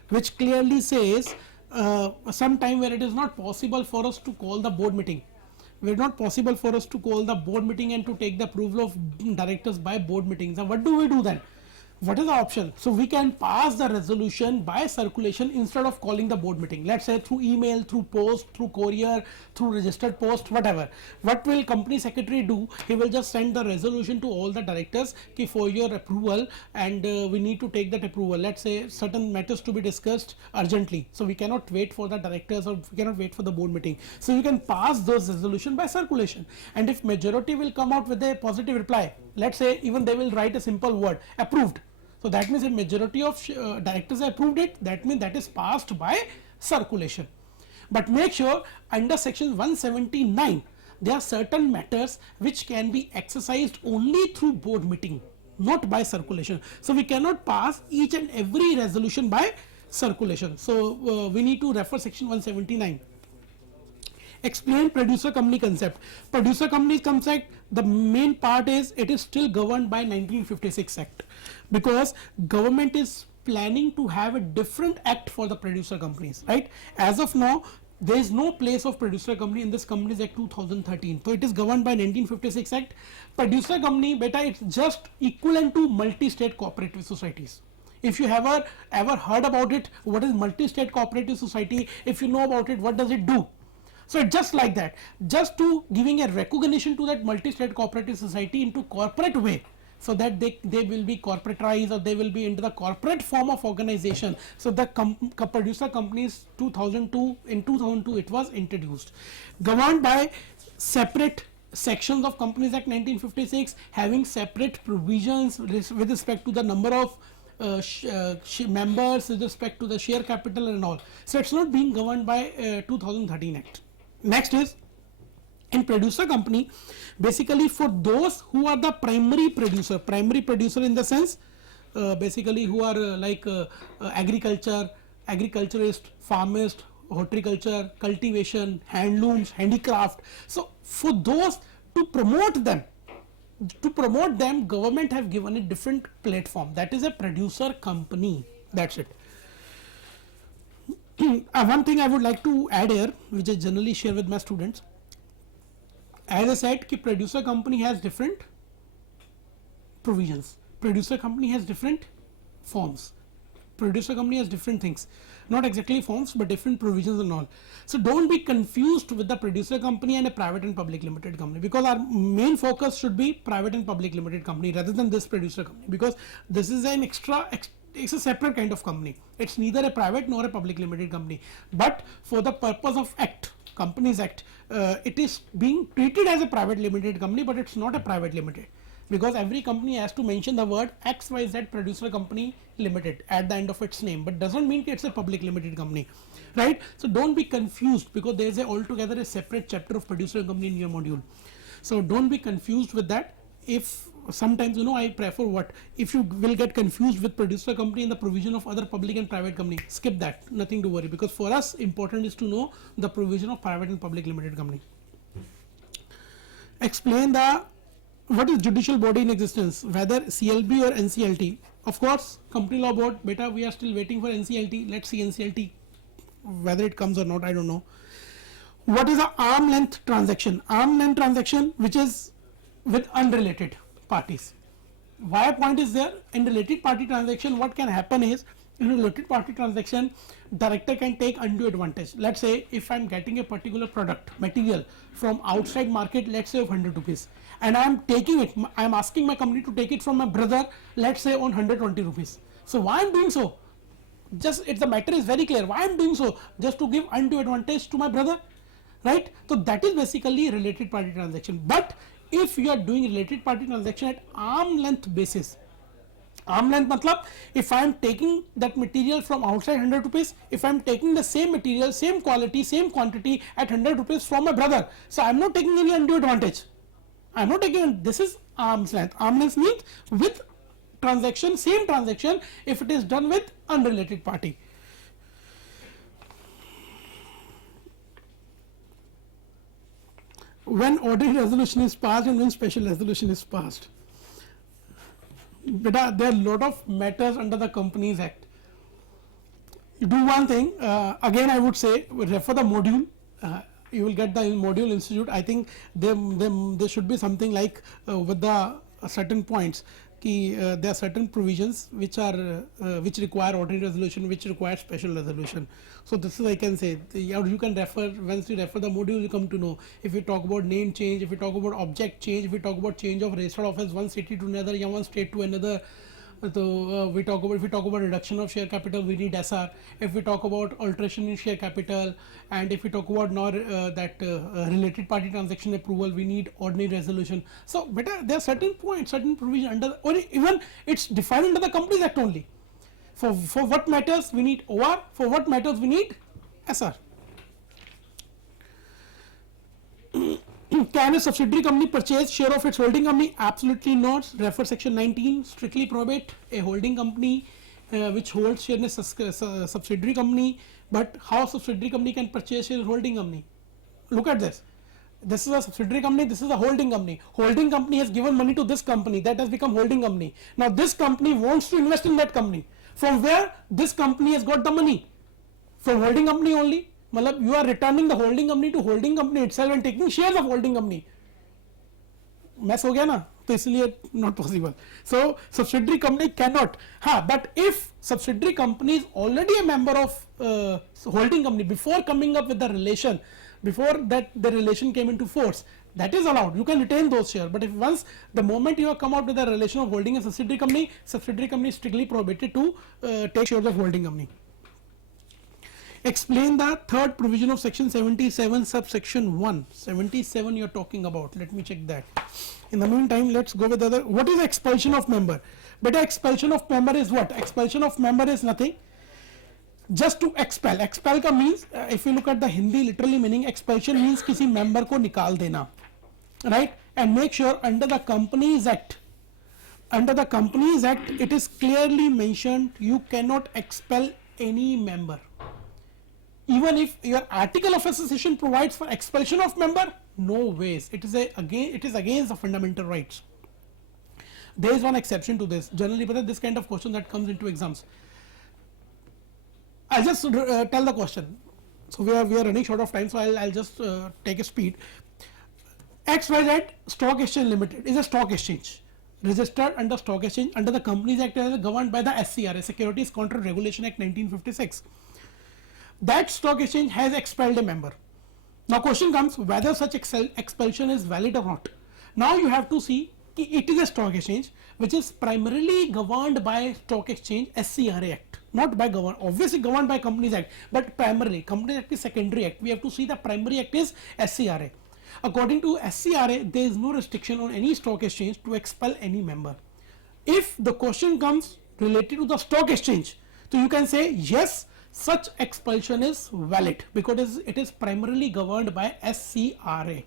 which clearly says some time where it is not possible for us to call the board meeting. It is not possible for us to call the board meeting and to take the approval of directors by board meetings. Now what do we do then? What is the option? So we can pass the resolution by circulation instead of calling the board meeting. Let's say through email, through post, through courier, through registered post, whatever. What will company secretary do? He will just send the resolution to all the directors for your approval, and we need to take that approval. Let's say certain matters to be discussed urgently. So we cannot wait for the directors, or we cannot wait for the board meeting. So you can pass those resolution by circulation. And if majority will come out with a positive reply, let's say even they will write a simple word, approved. So that means a majority of directors approved it, that means that is passed by circulation. But make sure under section 179 there are certain matters which can be exercised only through board meeting, not by circulation. So we cannot pass each and every resolution by circulation. So we need to refer section 179. Explain producer company concept. Producer company concept, the main part is it is still governed by 1956 Act, because government is planning to have a different act for the producer companies, right? As of now there is no place of producer company in this Companies Act 2013. So it is governed by 1956 Act. Producer company, beta, it's just equivalent to multi-state cooperative societies. If you have ever heard about it, what is multi-state cooperative society? If you know about it, what does it do? So it's just like that, just to giving a recognition to that multi-state cooperative society into corporate way, so that they will be corporatized, or they will be into the corporate form of organization. So the producer companies 2002, in 2002 it was introduced, governed by separate sections of Companies Act 1956, having separate provisions with respect to the number of members with respect to the share capital and all. So it's not being governed by 2013 Act. Next is, in producer company, basically for those who are the primary producer in the sense basically who are agriculturist, farmist, horticulture, cultivation, handlooms, handicraft. So for those, to promote them, government have given a different platform, that is a producer company. That's it. One thing I would like to add here, which I generally share with my students, as I said, ki producer company has different provisions, producer company has different forms, producer company has different things, not exactly forms but different provisions and all. So don't be confused with the producer company and a private and public limited company, because our main focus should be private and public limited company rather than this producer company, because this is an it's a separate kind of company. It's neither a private nor a public limited company, but for the purpose of Act, Companies Act, it is being treated as a private limited company, but it's not a private limited, because every company has to mention the word XYZ producer company limited at the end of its name, but doesn't mean it's a public limited company, right? So don't be confused, because there is altogether a separate chapter of producer company in your module. So don't be confused with that. If sometimes, you know, I prefer what, if you will get confused with producer company and the provision of other public and private company, skip that, nothing to worry, because for us important is to know the provision of private and public limited company. Explain what is judicial body in existence, whether CLB or NCLT. Of course, company law board, beta, we are still waiting for NCLT. Let's see NCLT whether it comes or not, I don't know. What is an arm length transaction? Arm length transaction which is with unrelated parties. Why a point is there? In related party transaction, what can happen is, in a related party transaction, director can take undue advantage. Let's say if I'm getting a particular product, material from outside market, let's say of 100 rupees, and I'm taking it, I'm asking my company to take it from my brother, let's say on 120 rupees. So why I'm doing so? Just the matter is very clear. Why I'm doing so? Just to give undue advantage to my brother, right? So that is basically related party transaction. But if you are doing related party transaction at arm length basis, arm length matlab, if I am taking that material from outside 100 rupees, if I am taking the same material, same quality, same quantity at 100 rupees from my brother, so I am not taking any undue advantage. I am not taking, this is arm's length. Arm length means with transaction, same transaction, if it is done with unrelated party. When ordinary resolution is passed and when special resolution is passed. But there are a lot of matters under the Companies Act. You do one thing, again I would say, refer the module, you will get the module institute. I think there should be something like with the certain points, there are certain provisions which require ordinary resolution, which require special resolution. So this is, I can say, you can refer, once you refer the module, you come to know. If you talk about name change, if you talk about object change, if you talk about change of registered office one city to another, yeah, one state to another. So if we talk about reduction of share capital, we need SR. If we talk about alteration in share capital, and if we talk about related party transaction approval, we need ordinary resolution. So there are certain points, certain provision under, or even it's defined under the Companies Act only. For what matters we need OR, for what matters we need SR. Can a subsidiary company purchase share of its holding company? Absolutely not. Refer section 19, strictly prohibit a holding company which holds share in a subsidiary company. But how subsidiary company can purchase share in holding company? Look at this. This is a subsidiary company, this is a holding company. Holding company has given money to this company, that has become holding company. Now this company wants to invest in that company. From where this company has got the money? From holding company only. Malab, you are returning the holding company to holding company itself and taking shares of holding company. Mess ho gaya na? So isliye not possible. So subsidiary company cannot. But if subsidiary company is already a member of holding company before coming up with the relation, before that the relation came into force, that is allowed. You can retain those shares. But if once the moment you have come out with the relation of holding a subsidiary company is strictly prohibited to take shares of holding company. Explain the third provision of section 77 subsection 1. 77 you are talking about. Let me check that. In the meantime, let's go with the other. What is expulsion of member? But expulsion of member is what? Expulsion of member is nothing, just to expel. Expel का means, if you look at the Hindi literally meaning, expulsion means किसी member को निकाल देना, right? And make sure under the Companies Act, it is clearly mentioned you cannot expel any member. Even if your article of association provides for expulsion of member, no ways. It is against the fundamental rights. There is one exception to this. Generally, but this kind of question that comes into exams. I'll just tell the question. So we are running short of time, so I'll just take a speed. XYZ Stock Exchange Limited is a stock exchange registered under stock exchange under the Companies Act as governed by the SCRA, Securities Contract Regulation Act 1956. That stock exchange has expelled a member. Now question comes whether such expulsion is valid or not. Now you have to see it is a stock exchange which is primarily governed by Stock Exchange SCRA Act, not by obviously governed by Companies Act, but primarily Companies Act is secondary act. We have to see the primary act is SCRA. According to SCRA, there is no restriction on any stock exchange to expel any member. If the question comes related to the stock exchange, so you can say yes, such expulsion is valid because it is primarily governed by SCRA.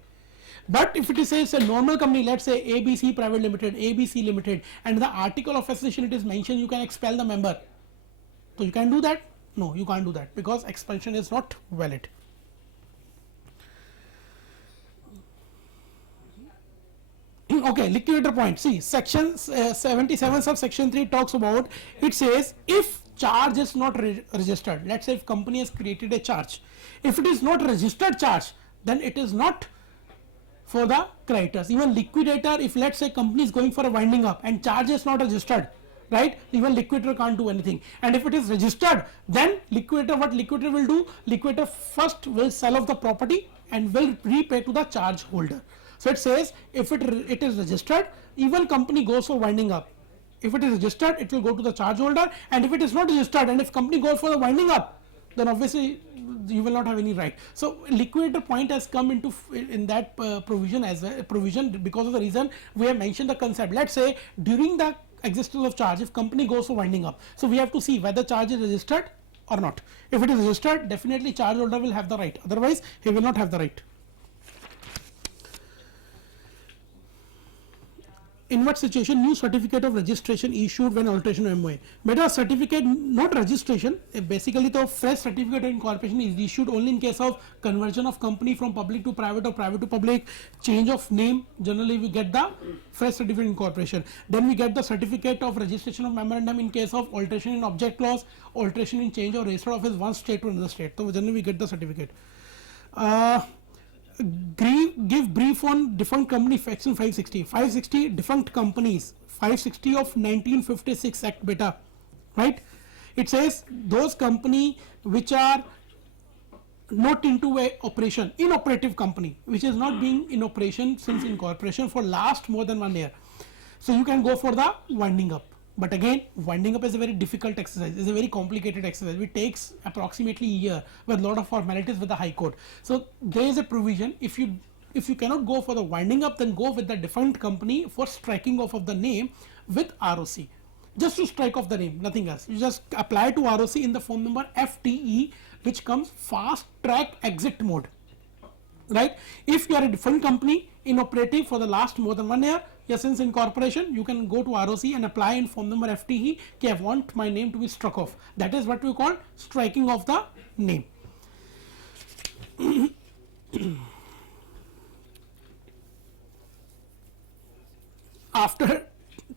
But if it is a normal company, let's say ABC Private Limited, ABC Limited, and the article of association it is mentioned you can expel the member. So you can do that? No, you can't do that because expulsion is not valid. Okay, liquidator point. See, section 77 subsection 3 talks about, it says if charge is not registered, let's say if company has created a charge, if it is not registered charge, then it is not for the creditors. Even liquidator, if let's say company is going for a winding up and charge is not registered, right, even liquidator can't do anything. And if it is registered, then liquidator, what liquidator will do, liquidator first will sell off the property and will repay to the charge holder. So it says if it is registered, even company goes for winding up, if it is registered it will go to the charge holder, and if it is not registered and if company goes for the winding up, then obviously you will not have any right. So liquidator point has come into in that provision as a provision because of the reason we have mentioned the concept. Let's say during the existence of charge, if company goes for winding up, so we have to see whether charge is registered or not. If it is registered, definitely charge holder will have the right, otherwise he will not have the right. In what situation new certificate of registration issued when alteration of MOA? Beta certificate, not registration, basically the fresh certificate of incorporation is issued only in case of conversion of company from public to private or private to public, change of name, generally we get the fresh certificate of incorporation. Then we get the certificate of registration of memorandum in case of alteration in object clause, alteration in change or register office one state to another state. So generally we get the certificate. Give brief on defunct company section 560 defunct companies, 560 of 1956 act beta, right? It says those company which are not into a operation, inoperative company which is not being in operation since incorporation for last more than 1 year, so you can go for the winding up. But again, winding up is a very difficult exercise, it's a very complicated exercise, it takes approximately a year with lot of formalities with the High Court. So there is a provision, if you cannot go for the winding up, then go with the defunct company for striking off of the name with ROC, just to strike off the name, nothing else. You just apply to ROC in the form number FTE, which comes fast track exit mode, right? If you are a defunct company inoperative for the last more than 1 year, yes, since incorporation, you can go to ROC and apply in form number FTE, okay, I want my name to be struck off. That is what we call striking off the name. After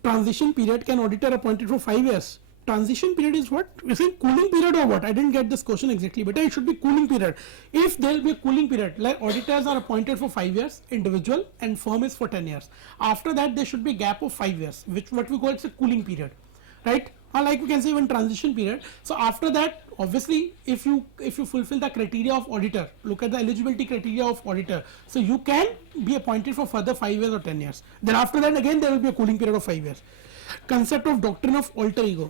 transition period, can auditor appointed for 5 years? Transition period is what? You say cooling period or what? I didn't get this question exactly, but it should be cooling period. If there will be a cooling period, like auditors are appointed for 5 years, individual, and firm is for 10 years. After that, there should be a gap of 5 years, which what we call it's a cooling period, right? Or like we can say even transition period. So after that, obviously, if you fulfill the criteria of auditor, look at the eligibility criteria of auditor, so you can be appointed for further 5 years or 10 years. Then after that, again there will be a cooling period of 5 years. Concept of doctrine of alter ego.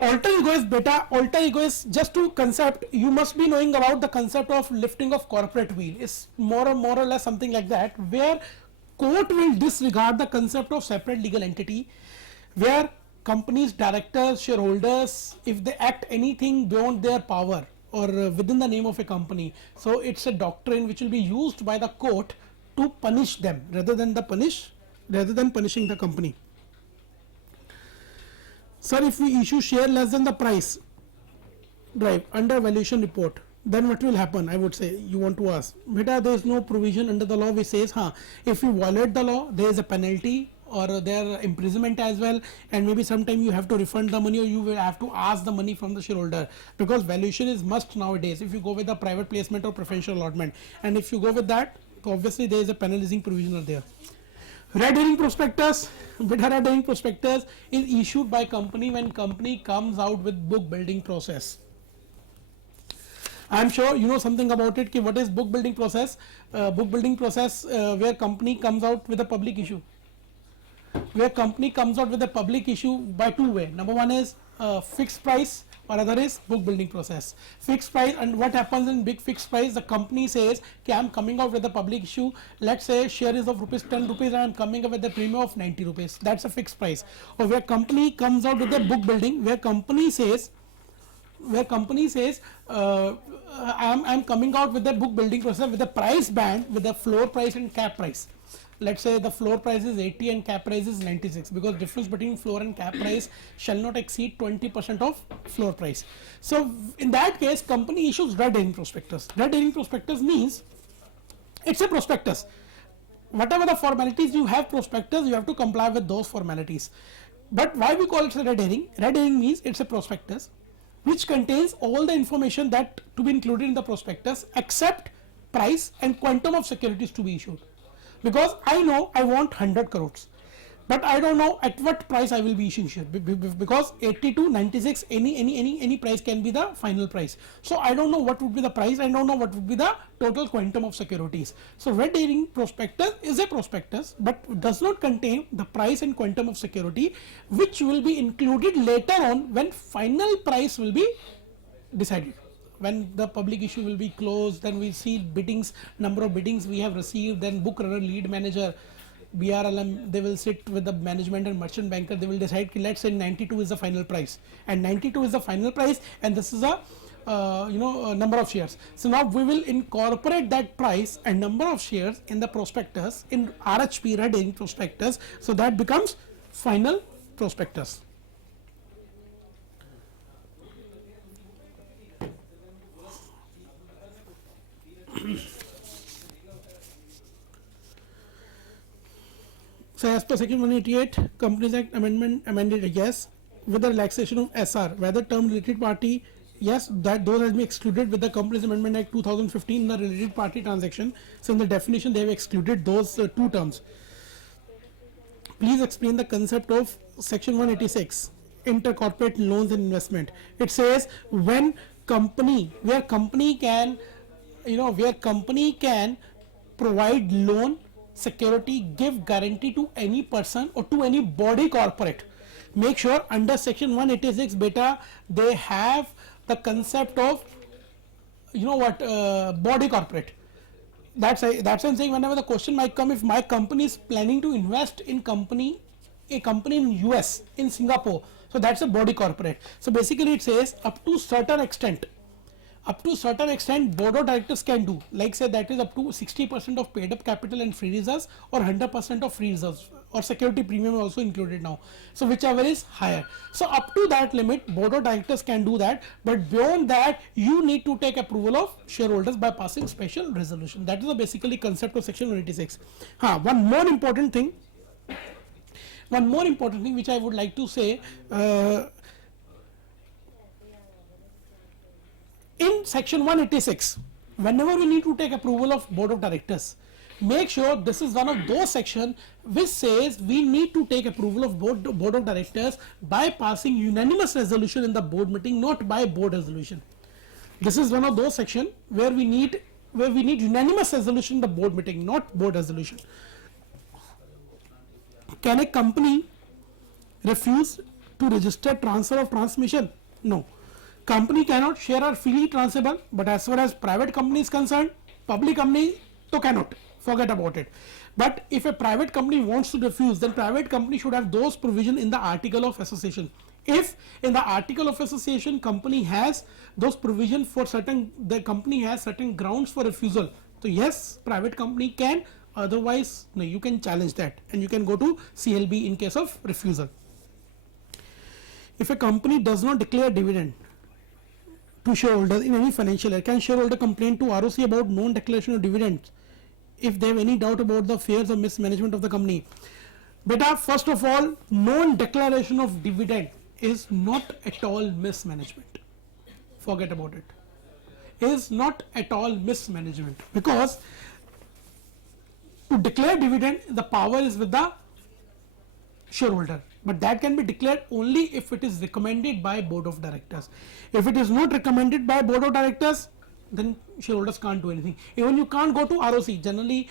Alter ego is beta. Alter ego is just to concept. You must be knowing about the concept of lifting of corporate wheel. It's more or less something like that, where court will disregard the concept of separate legal entity where companies, directors, shareholders, if they act anything beyond their power or within the name of a company. So it's a doctrine which will be used by the court to punish them rather than punishing the company. Sir, if we issue share less than the price drive under valuation report, then what will happen? I would say, you want to ask, beta, there is no provision under the law which says, if you violate the law, there is a penalty or there imprisonment as well, and maybe sometime you have to refund the money or you will have to ask the money from the shareholder, because valuation is must nowadays if you go with the private placement or preferential allotment, and if you go with that, so obviously there is a penalizing provision there. Red herring prospectus, beta red herring prospectus is issued by company when company comes out with book building process. I am sure you know something about it. What is book building process? Book building process where company comes out with a public issue. Where company comes out with a public issue by two ways. Number one is fixed price, or other is book building process. Fixed price, and what happens in big fixed price? The company says, okay, I am coming out with a public issue. Let's say share is of ₹10 and I am coming up with a premium of ₹90. That's a fixed price. Or where company comes out with a book building, where company says I'm coming out with the book building process with a price band with a floor price and cap price. Let's say the floor price is 80 and cap price is 96, because difference between floor and cap price shall not exceed 20% of floor price. So in that case, company issues red herring prospectus. Red herring prospectus means it's a prospectus. Whatever the formalities you have prospectus, you have to comply with those formalities. But why we call it a red herring? Red herring means it's a prospectus which contains all the information that to be included in the prospectus except price and quantum of securities to be issued. Because I know I want 100 crores, but I don't know at what price I will be issuing share, because 80 to 96 any price can be the final price. So I don't know what would be the price, I don't know what would be the total quantum of securities. So red herring prospectus is a prospectus but does not contain the price and quantum of security, which will be included later on when final price will be decided. When the public issue will be closed, then we see biddings, number of biddings we have received, then book runner, lead manager, BRLM, they will sit with the management and merchant banker, they will decide, let's say 92 is the final price, and 92 is the final price, and this is a number of shares. So now we will incorporate that price and number of shares in the prospectus in RHP, red herring prospectus, so that becomes final prospectus. So as per section 188 Companies Act amendment amended, yes, with the relaxation of SR, whether term related party, yes, that those has been excluded with the Companies Amendment Act 2015 in the related party transaction. So in the definition they have excluded those two terms. Please explain the concept of section 186 intercorporate loans and investment. It says when company, where company can provide loan, security, give guarantee to any person or to any body corporate. Make sure under section 186 beta they have the concept of body corporate. That's why I'm saying whenever the question might come, if my company is planning to invest in a company in US, in Singapore, so that's a body corporate. So basically it says up to certain extent board of directors can do, like say that is up to 60% of paid up capital and free reserves, or 100% of free reserves, or security premium also included now, so whichever is higher. So up to that limit board of directors can do that, but beyond that you need to take approval of shareholders by passing special resolution. That is the basically concept of section 186. One more important thing which I would like to say, in section 186, whenever we need to take approval of board of directors, make sure this is one of those sections which says we need to take approval of board of directors by passing unanimous resolution in the board meeting, not by board resolution. This is one of those sections where we need unanimous resolution in the board meeting, not board resolution. Can a company refuse to register transfer of transmission? No. Company cannot, share are freely transferable, but as far as private company is concerned, public company तो cannot, forget about it. But if a private company wants to refuse, then private company should have those provision in the article of association. If in the article of association company has those provision for certain, the company has certain grounds for refusal, so yes, private company can, otherwise no, you can challenge that and you can go to CLB in case of refusal. If a company does not declare dividend to shareholders in any financial year, can shareholder complain to ROC about non-declaration of dividends if they have any doubt about the affairs or mismanagement of the company? Beta, first of all, non-declaration of dividend is not at all mismanagement. Forget about it. Is not at all mismanagement, because to declare dividend, the power is with the shareholder, but that can be declared only if it is recommended by board of directors. If it is not recommended by board of directors, then shareholders can't do anything. Even you can't go to ROC. Generally,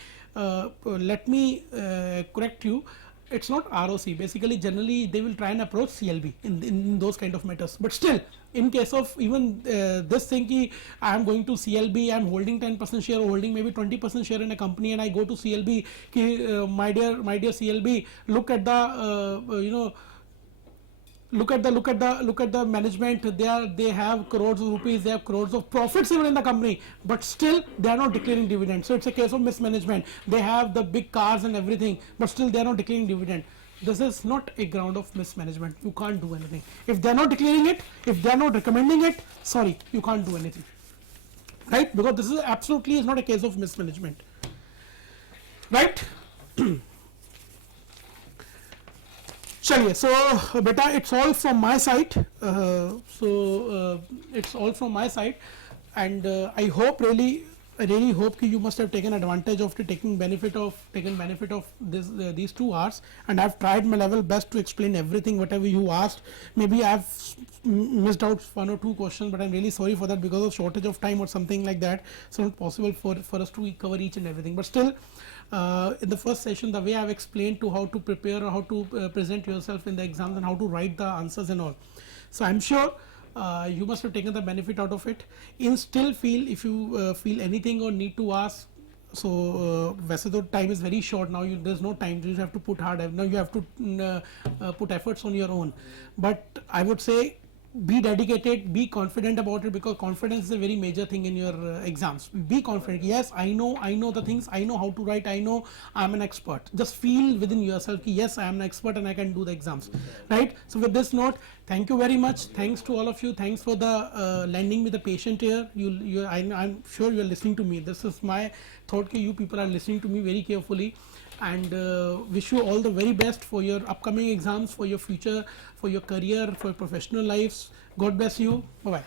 let me correct you, it's not ROC. Basically, generally they will try and approach CLB in those kind of matters. But still, in case of even this thing, ki I am going to CLB, I am holding 10% share, or holding maybe 20% share in a company, and I go to CLB, ki, my dear CLB, look at the look at the management. They have crores of rupees, they have crores of profits even in the company, but still they are not declaring dividend. So it's a case of mismanagement. They have the big cars and everything, but still they are not declaring dividend. This is not a ground of mismanagement. You can't do anything. If they are not declaring it, if they are not recommending it, sorry, you can't do anything, right? Because this is absolutely is not a case of mismanagement, right? Chaliye, so beta, it's all from my side. It's all from my side, and I hope I really hope you must have taken advantage of taken benefit of this these 2 hours, and I've tried my level best to explain everything whatever you asked. Maybe I've missed out 1 or 2 questions, but I'm really sorry for that because of shortage of time or something like that. It's not possible for us to cover each and everything, but still. In the first session, the way I've explained to how to prepare or how to present yourself in the exams and how to write the answers and all. So I'm sure you must have taken the benefit out of it. Still feel, if you feel anything or need to ask, so वैसे तो time is very short now. There's no time. You have to put hard. Now you have to put efforts on your own. But I would say, be dedicated, be confident about it, because confidence is a very major thing in your exams. Be confident. Yes, I know the things, I know how to write, I know I'm an expert. Just feel within yourself, yes, I am an expert and I can do the exams, right? So with this note, thank you very much. Thanks to all of you. Thanks for the lending me the patient here. I'm sure you're listening to me. This is my thought, you people are listening to me very carefully. And wish you all the very best for your upcoming exams, for your future, for your career, for your professional lives. God bless you. Bye bye.